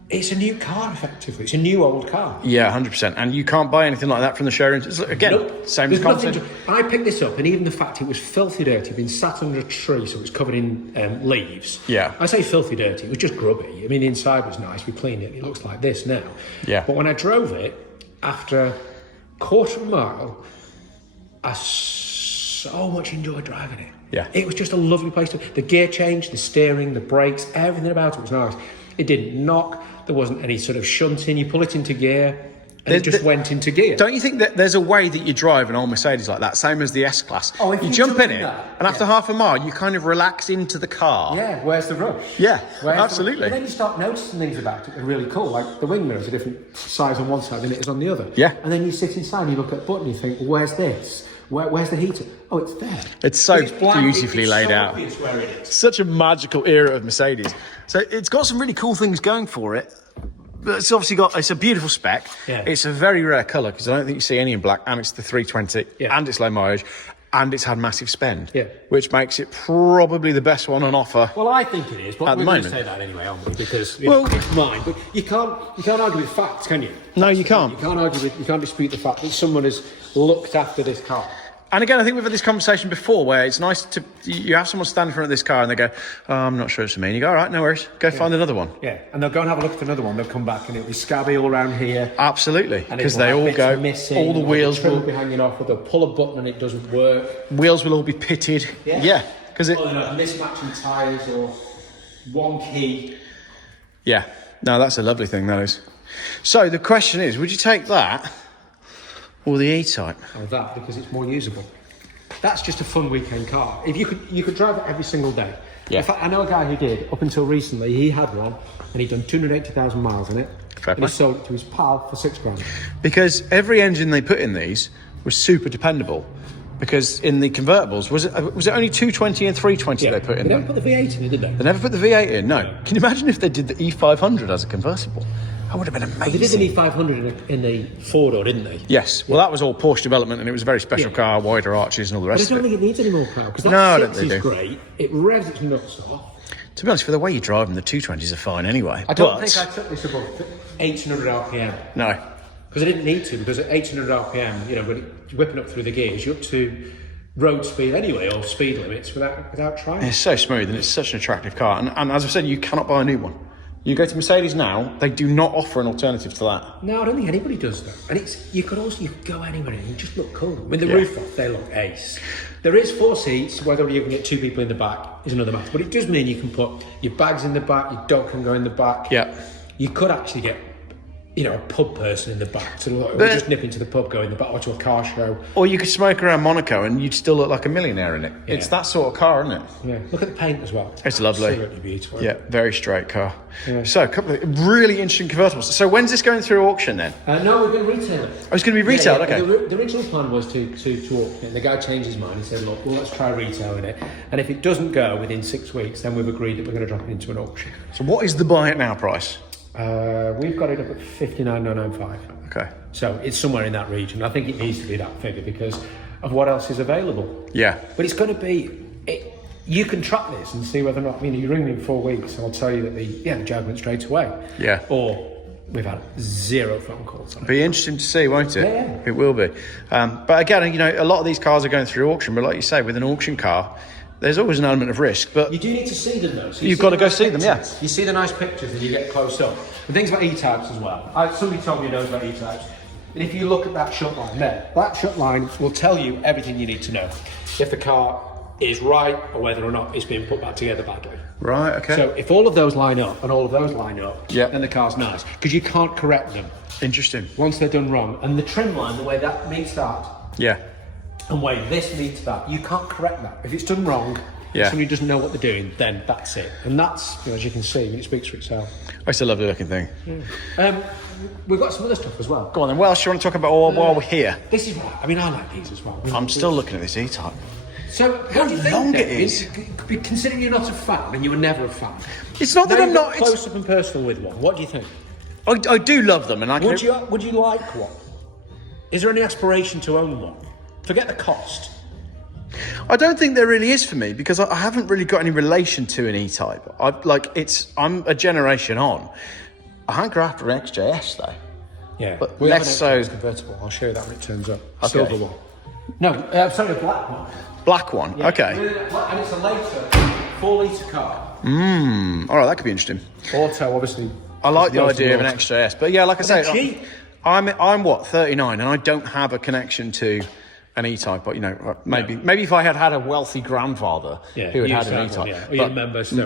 it's a new car effectively. It's a new old car. Yeah, 100%. And you can't buy anything like that from the showroom. Again, same as There's content. I picked this up, and even the fact it was filthy dirty, been sat under a tree, so it was covered in leaves. Yeah. I say filthy dirty, it was just grubby. I mean, the inside was nice, we cleaned it, it looks like this now. Yeah. But when I drove it, after a quarter of a mile, I so much enjoyed driving it. Yeah. It was just a lovely place to... The gear change, the steering, the brakes, everything about it was nice. It didn't knock, there wasn't any sort of shunting. You pull it into gear, and it just went into gear. Don't you think that there's a way that you drive an old Mercedes like that, same as the S-Class? Oh, if you you jump jump in in it, that, and after half a mile, you kind of relax into the car. Yeah, where's the rush? Yeah, Where's absolutely. And then you start noticing things about it that are really cool, like the wing mirrors are different size on one side than it is on the other. Yeah. And then you sit inside and you look at a button and you think, well, where's this? Where's the heater? Oh, it's there. It's so blank, beautifully laid so out. obvious where it is. Such a magical era of Mercedes. So it's got some really cool things going for it. But it's obviously it's a beautiful spec. Yeah. It's a very rare colour because I don't think you see any in black, and it's the 320, and it's low mileage, and it's had massive spend, which makes it probably the best one on offer. Well, I think it is, but we're going to say that anyway, aren't we? Because it's mine. But you can't argue with facts, can you? No, you can't. You can't dispute the fact that someone has looked after this car. And again, I think we've had this conversation before where it's nice to, you have someone stand in front of this car and they go, oh, I'm not sure it's for me. And you go, all right, no worries, go find another one. Yeah, and they'll go and have a look at another one. They'll come back and it'll be scabby all around here. Absolutely, because they all go, missing, all the wheels will be hanging off, or they'll pull a button and it doesn't work. Wheels will all be pitted. Yeah. Because or they'll have mismatching tyres or one key. Yeah, no, that's a lovely thing, that is. So the question is, would you take that or the E-Type? Or that, because it's more usable. That's just a fun weekend car. If you could drive it every single day. Yeah. In fact, I know a guy who did, up until recently, he had one and he'd done 280,000 miles in it. Fair and play. he sold it to his pal for £6,000. Because every engine they put in these was super dependable. Because in the convertibles, was it only 220 and 320 they put in They them? never put the V8 in it, did they? They never put the V8 in, no. Can you imagine if they did the E500 as a convertible? That would have been amazing. They did an E500 in the four-door, didn't they? Yes. Well, that was all Porsche development, and it was a very special car, wider arches and all the But I rest don't of it. think it needs any more power, because No, I that don't 6 think they is do. great. It revs its nuts off. To be honest, for the way you drive them, the 220s are fine anyway. I don't think I took this above 1800 RPM. No. Because I didn't need to, because at 1800 RPM, you know, when you're whipping up through the gears, you're up to road speed anyway, or speed limits, without trying. It's so smooth, and it's such an attractive car. And as I said, you cannot buy a new one. You go to Mercedes now, they do not offer an alternative to that. No, I don't think anybody does that. And you could go anywhere and you just look cool. With the roof off, they look ace. There is 4 seats, whether you can get 2 people in the back is another matter. But it does mean you can put your bags in the back, your dog can go in the back. Yeah. You could actually get you know, a pub person in the back. To look, or just nip into the pub, go in the back, or to a car show. Or you could smoke around Monaco and you'd still look like a millionaire in it. Yeah. It's that sort of car, isn't it? Yeah. Look at the paint as well. It's lovely. Absolutely beautiful. Yeah, very straight car. Yeah. So, a couple of really interesting convertibles. So, when's this going through auction then? No, we're going to retail it. Oh, it's going to be retailed, okay. The original plan was to auction it. The guy changed his mind. He said, look, well, let's try retailing it. And if it doesn't go within 6 weeks, then we've agreed that we're going to drop it into an auction. So, what is the buy it now price? We've got it up at 59,995. Okay. So it's somewhere in that region. I think it needs to be that figure because of what else is available. Yeah. But it's going to be. You can track this and see whether or not. You ring me in 4 weeks, and I'll tell you that the Jag went straight away. Yeah. Or we've had 0 phone calls on it. Be interesting to see, won't it? Yeah. It will be. But again, you know, a lot of these cars are going through auction. But like you say, with an auction car, there's always an element of risk. But You do need to see them though. So you've got to go see them, yeah. You see the nice pictures and you get close up. The things about E-Types as well. Somebody told me who knows about E-Types. And if you look at that shut line there, that shut line will tell you everything you need to know. If the car is right or whether or not it's being put back together badly. Right, okay. So if all of those line up and all of those line up, Yeah. then the car's nice. Because you can't correct them Interesting. once they're done wrong. And the trim line, the way that meets that, Yeah. and way this meets that, you can't correct that. If it's done wrong, Yeah. somebody doesn't know what they're doing, then that's it. And that's, you know, as you can see, it speaks for itself. Oh, it's a lovely looking thing. We've got some other stuff as well. Go on then. What else do you want to talk about while we're here? This is right. I mean, I like these as well. I'm still looking at this E-Type. So, how do you think long then? it is. Considering you're not a fan and you were never a fan. It's not that now I'm you've not. got close up and personal with one. What do you think? I do love them, and I can. Would you like one? Is there any aspiration to own one? Forget the cost. I don't think there really is for me because I haven't really got any relation to an E-Type. I'm a generation on. I hanker after an XJS though. Yeah, But we less have an so- convertible. I'll show you that when it turns up. Okay. Silver one. No, sorry, a black one. Black one. Yeah, Okay. and it's a later 4-litre car. All right, that could be interesting. Auto, obviously. I like the goes idea of an towards- XJS, but yeah, like I say, they're cheap. I'm what 39, and I don't have a connection to an E-Type. But you know, maybe if I had a wealthy grandfather who had an E-Type. Yeah. Or you remember your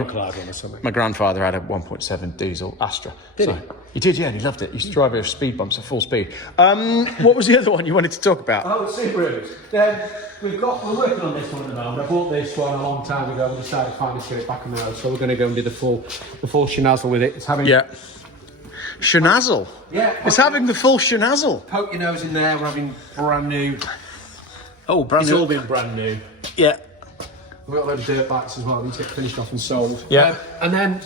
uncle had one or something. My grandfather had a 1.7 diesel Astra. Did he? He did, yeah, and he loved it. He used to drive over speed bumps at full speed. What was the other one you wanted to talk about? Oh, Subarus. We're working on this one at the moment. I bought this one a long time ago and decided to finally get it back on the road. So we're going to go and do the full shenazzle with it. It's having Shenazzle. Yeah. It's having the full shenazzle. Poke your nose in there. We're having brand new. Oh, brand It's new. all been brand new. Yeah. We've got a load of dirt bikes as well. These get finished off and sold. Yeah. And then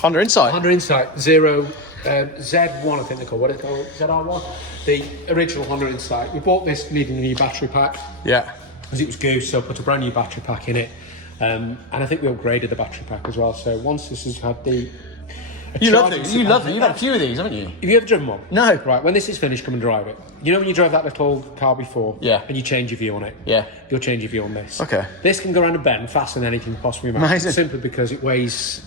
Honda Insight. Honda Insight Zero Z1, I think they're called. What are they called? ZR1. The original Honda Insight. We bought this needing a new battery pack Yeah. because it was goose, so put a brand new battery pack in it. And I think we upgraded the battery pack as well. So once this has had the You love it. You love it. You've had a few of these, haven't you? Have you ever driven one? No. Right, when this is finished, come and drive it. You know when you drove that little car before? Yeah. And you change your view on it? Yeah. You'll change your view on this. Okay. This can go around a bend faster than anything possibly imagine. Amazing. Simply because it weighs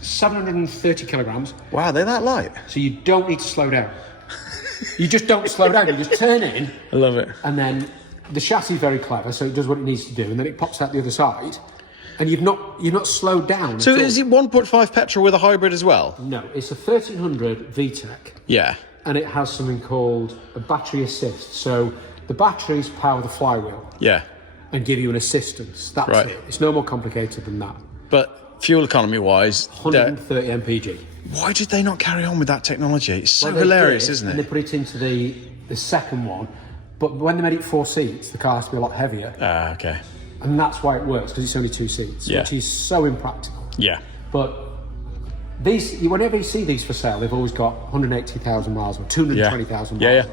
730 kilograms, Wow, they're that light. so you don't need to slow down. You just don't slow down, you just turn in, I love it. and then the chassis is very clever, so it does what it needs to do, and then it pops out the other side, and you've not slowed down. So at all. is it 1.5 petrol with a hybrid as well? No, it's a 1300 VTEC. Yeah. And it has something called a battery assist. So the batteries power the flywheel Yeah. and give you an assistance. That's Right. it. It's no more complicated than that. But fuel economy wise, 130 mpg. why did they not carry on with that technology? It's so Well, they hilarious, did, isn't And they it? put it into the second one. But when they made it 4 seats, the car has to be a lot heavier. Ah, okay. And that's why it works, because it's only 2 seats, Yeah. which is so impractical. Yeah. But these, whenever you see these for sale, they've always got 180,000 miles or 220,000 Yeah, miles. yeah.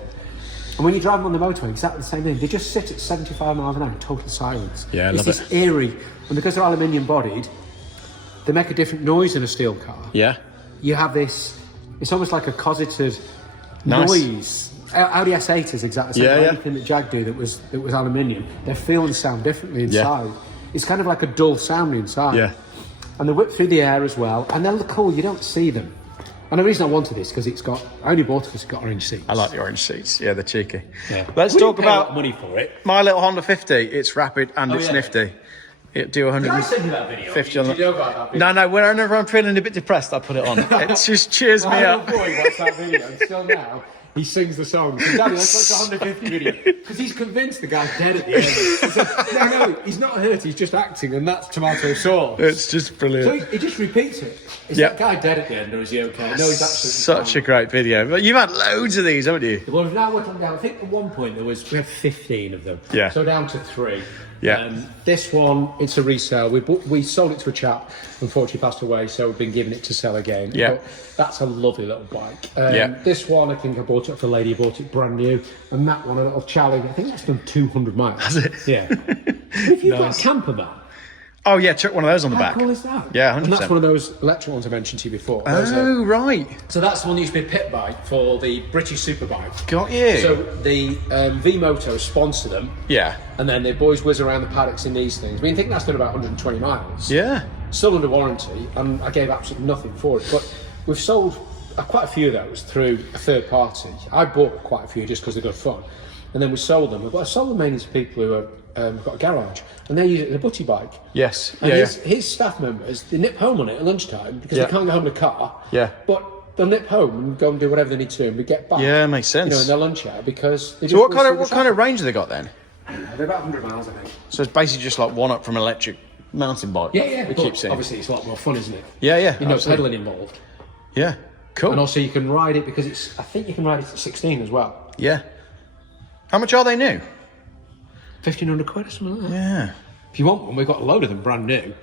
And when you drive them on the motorway, exactly the same thing. They just sit at 75 miles an hour in total silence. Yeah, I it's love this it. eerie, and because they're aluminium bodied, they make a different noise in a steel car. Yeah. You have this, it's almost like a cosseted Nice. noise. Audi S8 is exactly the same. Yeah, yeah. Anything that Jag do that was aluminium, they feel and sound differently inside. It's kind of like a dull sound inside. Yeah. And they whip through the air as well, and they're cool. You don't see them. And the reason I wanted this because I only bought it because it's got orange seats. I like the orange seats. Yeah, they're cheeky. Yeah. Let's We talk didn't pay a lot about of money for it. my little Honda 50. It's rapid and it's yeah. nifty. It'll do 100. Did I send you that video? 50 on Did you know about that video? No, whenever I'm feeling a bit depressed, I put it on. It just cheers me up. My little boy watched that video, and still now, he sings the song. So, Daddy, let's watch the 150 video. Because he's convinced the guy's dead at the end. He said, no, he's not hurt, he's just acting, and that's tomato sauce. It's just brilliant. So he just repeats it. Is that guy dead at the end, or is he okay? No, he's absolutely Such a great video. But you've had loads of these, haven't you? Well, now we're down. I think at one point we had 15 of them. Yeah. So down to 3. Yeah. This one, it's a resale. We sold it to a chap, unfortunately passed away, so we've been giving it to sell again. Yeah. But that's a lovely little bike. Yeah. This one, I think I bought it for a lady who bought it brand new. And that one, a little challenge, I think that's done 200 miles. Has it? Yeah. If you've got a camper van, Oh, yeah, chuck one of those on the how back. cool is that? Yeah, 100%. And that's one of those electric ones I mentioned to you before. Oh, right. So that's the one that used to be a pit bike for the British Superbike. Got you. So the V-Moto sponsor them. Yeah. And then the boys whiz around the paddocks in these things. I mean, I think that's done about 120 miles. Yeah. Still under warranty, and I gave absolutely nothing for it. But we've sold quite a few of those through a third party. I bought quite a few just because they're good fun. And then we sold them. But I sold them mainly to people who have got a garage, and they use it as a butty bike. Yes. And Yeah. his staff members, they nip home on it at lunchtime because Yeah. they can't go home in a car. Yeah. But they'll nip home and go and do whatever they need to do, and we get back. Yeah, makes sense. You know, in their lunch hour because. They So what kind of range have they got then? They're about 100 miles, I think. So it's basically just like one up from electric mountain bike. Yeah. We But keep seeing. obviously, it's a lot more fun, isn't it? Yeah. You know, absolutely. pedaling involved, Yeah. Cool. and also you can ride it because it's. I think you can ride it at 16 as well. Yeah. How much are they new? 1,500 quid or something like that. Yeah. If you want one, we've got a load of them brand new,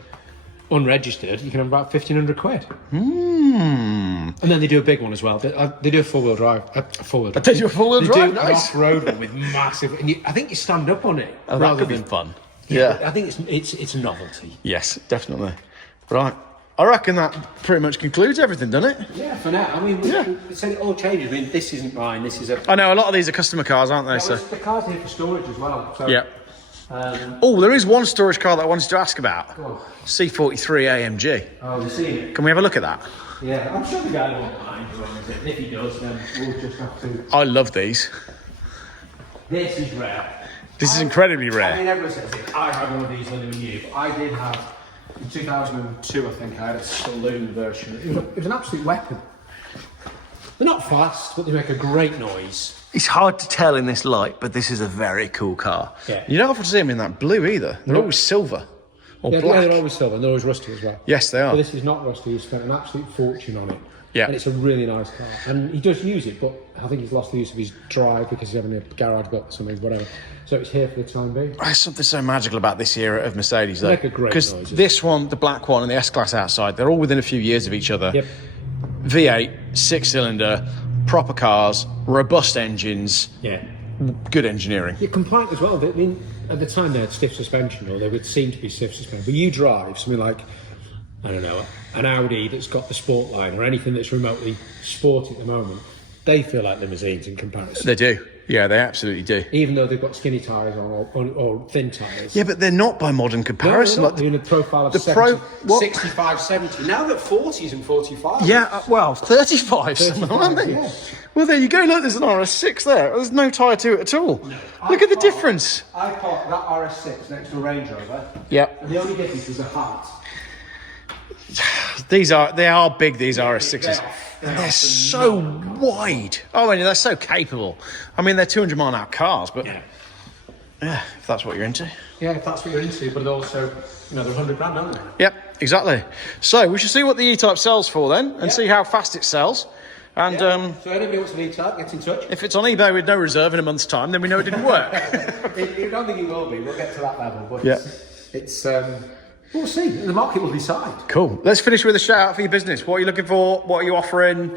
unregistered. You can have about 1,500 quid. And then they do a big one as well. They do a four-wheel drive. They do a four-wheel drive? They do Nice. an off-road one with massive. And I think you stand up on it. Oh, that rather could be than fun. Yeah. I think it's a novelty. Yes, definitely. Right. I reckon that pretty much concludes everything, doesn't it? Yeah, for now. I mean, we said it all changes. I mean, this isn't mine. This is a. I know a lot of these are customer cars, aren't they? Well, So the car's here for storage as well. So, yeah. Oh, there is one storage car that I wanted to ask about. Oh. C43 AMG. Oh, you see it? Can we have a look at that? Yeah, I'm sure the guy won't mind. And if he does, then we'll just have to. I love these. This is rare. This is incredibly I rare. mean, everyone says it. I had one of these when they were new, but I did have, in 2002, I think, I had a saloon version. It was an absolute weapon. They're not fast, but they make a great noise. It's hard to tell in this light, but this is a very cool car. Yeah. You don't often see them in that blue either. They're always silver or Yeah, black. they're always silver, and they're always rusty as well. Yes, they are. But this is not rusty. He spent an absolute fortune on it. Yeah. And it's a really nice car. And he does use it, but I think he's lost the use of his drive because he's having a garage built or something, whatever. So it's here for the time being. There's something so magical about this era of Mercedes, though. Make a great Because noise, this one, the black one, and the S-Class outside, they're all within a few years of each other. Yep. V8, six-cylinder, proper cars, robust engines, Yeah. good engineering. You're compliant as well. I mean, at the time they had stiff suspension, or they would seem to be stiff suspension. But you drive something like, I don't know, an Audi that's got the Sportline or anything that's remotely sporty at the moment, they feel like limousines in comparison. They do. Yeah, they absolutely do. Even though they've got skinny tyres on or thin tyres. Yeah, but they're not by modern comparison. They're in a profile of the 65, 70. Now they're 40s and 45s. Yeah, well, 35, aren't they? yeah. Well, there you go. Look, there's an RS6 there. There's no tyre to it at all. Look at the difference. I parked that RS6 next to a Range Rover. Yep. And the only difference was the height. They are big, these RS6s. They are And they're so wide. Oh, and they're so capable. I mean, they're 200 mile an hour cars, but yeah, if that's what you're into. Yeah, if that's what you're into, but also, they're 100 grand, aren't they? Yep, exactly. So we should see what the E-Type sells for then, and see how fast it sells. And So anybody wants an E-Type, get in touch. if it's on eBay with no reserve in a month's time, then we know it didn't work. You don't think it will be, we'll get to that level, but Yeah. it's we'll see. The market will decide. Cool. Let's finish with a shout out for your business. What are you looking for? What are you offering?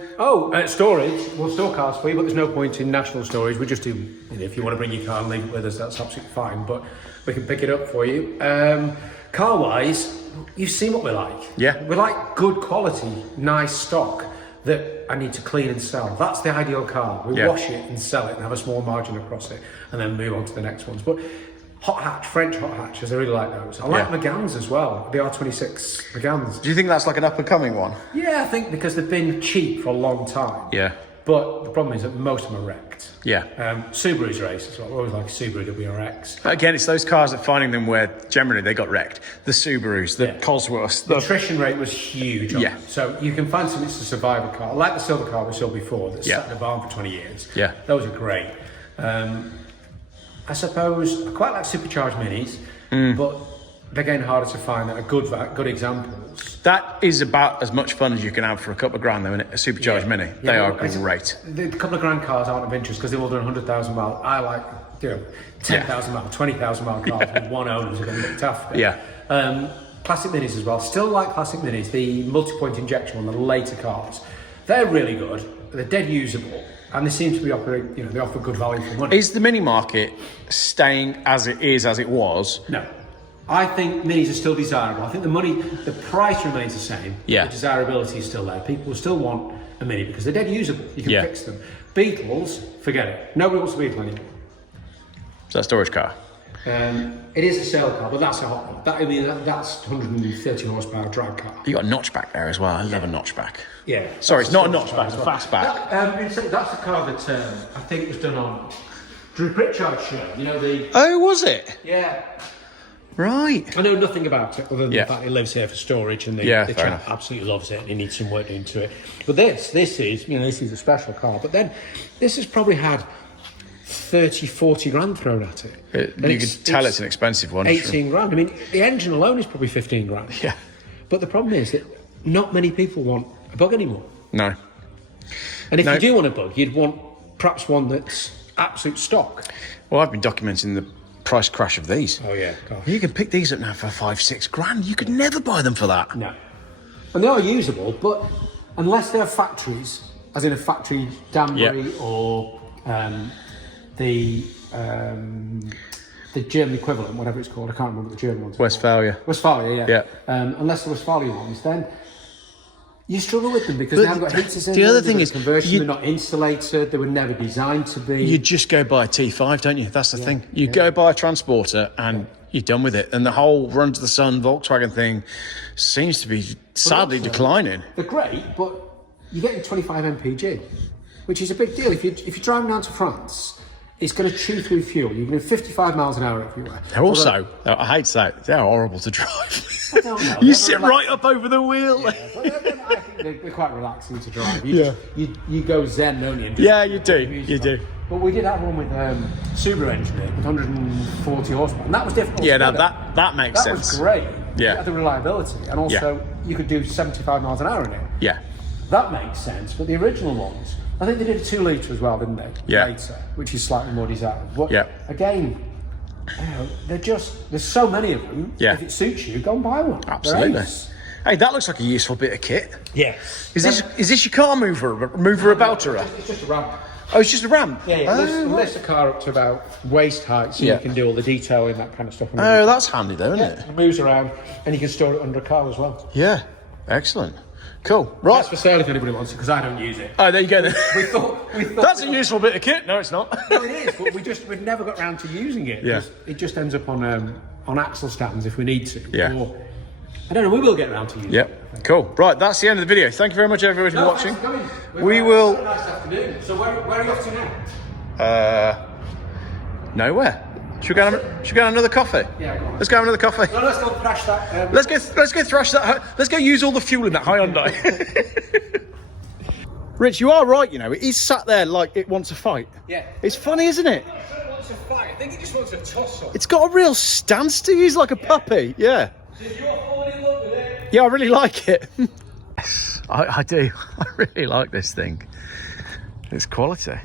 Storage. We'll store cars for you, but there's no point in national storage. We just do, if you want to bring your car and leave it with us, that's absolutely fine, but we can pick it up for you. Car-wise, you've seen what we like. Yeah. We like good quality, nice stock that I need to clean and sell. That's the ideal car. We wash it and sell it and have a small margin across it and then move on to the next ones. But hot hatch, French hot hatches, I really like those. I like Megans as well, the R26 Megans. Do you think that's like an up and coming one? Yeah, I think because they've been cheap for a long time. Yeah. But the problem is that most of them are wrecked. Yeah. Subarus race as well. I always like a Subaru WRX. Again, it's those cars that finding them where generally they got wrecked. The Subarus, the Cosworths. The attrition rate was huge on Yeah. them. So you can find something to survive a car, like the silver car we saw before that sat in the barn for 20 years. Yeah. Those are great. I suppose I quite like supercharged minis, but they're getting harder to find that are good examples. That is about as much fun as you can have for a couple of grand, though, isn't it? A supercharged Mini. They are great. The couple of grand cars aren't of interest because they've all done 100,000 miles. I like 10,000 mile, 20,000 mile cars with one owners are going to look after. Yeah. Classic minis as well. Still like classic minis. The multi-point injection on the later cars, they're really good. They're dead usable, and they seem to be offering. They offer good value for money. Is the Mini market staying as it is, as it was? No. I think minis are still desirable. I think the price remains the same. Yeah. The desirability is still there. People will still want a Mini because they're dead usable. You can fix them. Beetles, forget it. Nobody wants a Beetle anymore. Is that a storage car? It is a sale car, but that's a hot one. That's 130 horsepower drag car. You got a notchback there as well. I love a notchback. Yeah. Sorry, it's not a notchback, it's a fastback. That's the car that I think was done on Drew Pritchard's show. Oh, was it? Yeah. Right. I know nothing about it other than Yeah. the fact it lives here for storage, and the fair chap enough. absolutely loves it and he needs some work doing to it. But this is a special car. But then this has probably had 30, 40 grand thrown at it. You could tell it's an expensive one. 18 grand. I mean, the engine alone is probably 15 grand. Yeah. But the problem is that not many people want a bug anymore. No. And if you do want a bug, you'd want perhaps one that's absolute stock. Well, I've been documenting the price crash of these. Oh yeah, gosh. You can pick these up now for 5-6 grand. You could never buy them for that. No. And they are usable, but unless they're factories, as in a factory Danbury or the German equivalent, whatever it's called, I can't remember what the German ones. Westphalia, yeah. Unless the Westphalia ones, then you struggle with them because they haven't got heaters in the them. other thing is, conversion, they're not insulated. They were never designed to be. You just go buy a T5, don't you? That's the thing. You go buy a Transporter and you're done with it. And the whole run to the sun Volkswagen thing seems to be sadly declining. They're great, but you're getting 25 mpg, which is a big deal. If you're driving down to France, it's going to chew through fuel. You're going to 55 miles an hour everywhere. They're also, I hate to say it, they're horrible to drive. I don't know. You sit right up over the wheel. Yeah, but I think they're quite relaxing to drive. You go zen, don't you? You do. But we did have one with Subaru engine in it with 140 horsepower, and that was difficult. Yeah, that makes sense. That was great. Yeah. You had the reliability, and also you could do 75 miles an hour in it. Yeah. That makes sense, but the original ones, I think they did a 2 litre as well, didn't they? Yeah. Later, which is slightly more desirable. But Yeah. again, there's so many of them. Yeah. If it suits you, go and buy one. Absolutely. They're ace. Hey, that looks like a useful bit of kit. Yeah. Is this your car mover about her? It's just a ramp. Oh, it's just a ramp? Yeah. Lifts the car up to about waist height, so you can do all the detailing, that kind of stuff. Oh, that's handy though, isn't it? It moves around, and you can store it under a car as well. Yeah. Excellent. Cool. Right. That's for sale if anybody wants it, because I don't use it. Oh, there you go then. We thought That's a useful bit of kit. No, it's not. No, it is, but we've never got round to using it. Yeah. It just ends up on axle stands if we need to. Yeah. Or, I don't know, we will get round to using it. Yep. Cool. Right, that's the end of the video. Thank you very much, everybody, for watching. Thanks for coming. We will. Had a nice afternoon. So where are you off to now? Nowhere. Should we go have another coffee? Yeah, go on. Let's go have another coffee. No, let's go thrash that. Let's go thrash that. Let's go use all the fuel in that Hyundai. Rich, you are right. It is sat there like it wants a fight. Yeah. It's funny, isn't it? It wants a fight. I think it just wants a toss-up. It's got a real stance to you. He's like a puppy. Yeah. So you're falling in love with it? Yeah, I really like it. I do. I really like this thing. It's quality.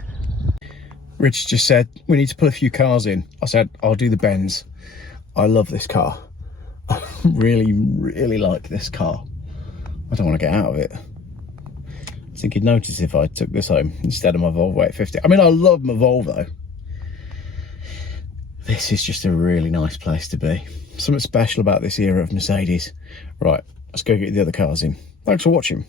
Rich just said, we need to put a few cars in. I said, I'll do the Benz. I love this car. I really, really like this car. I don't want to get out of it. I think you'd notice if I took this home instead of my Volvo 850. I mean, I love my Volvo. This is just a really nice place to be. Something special about this era of Mercedes. Right, let's go get the other cars in. Thanks for watching.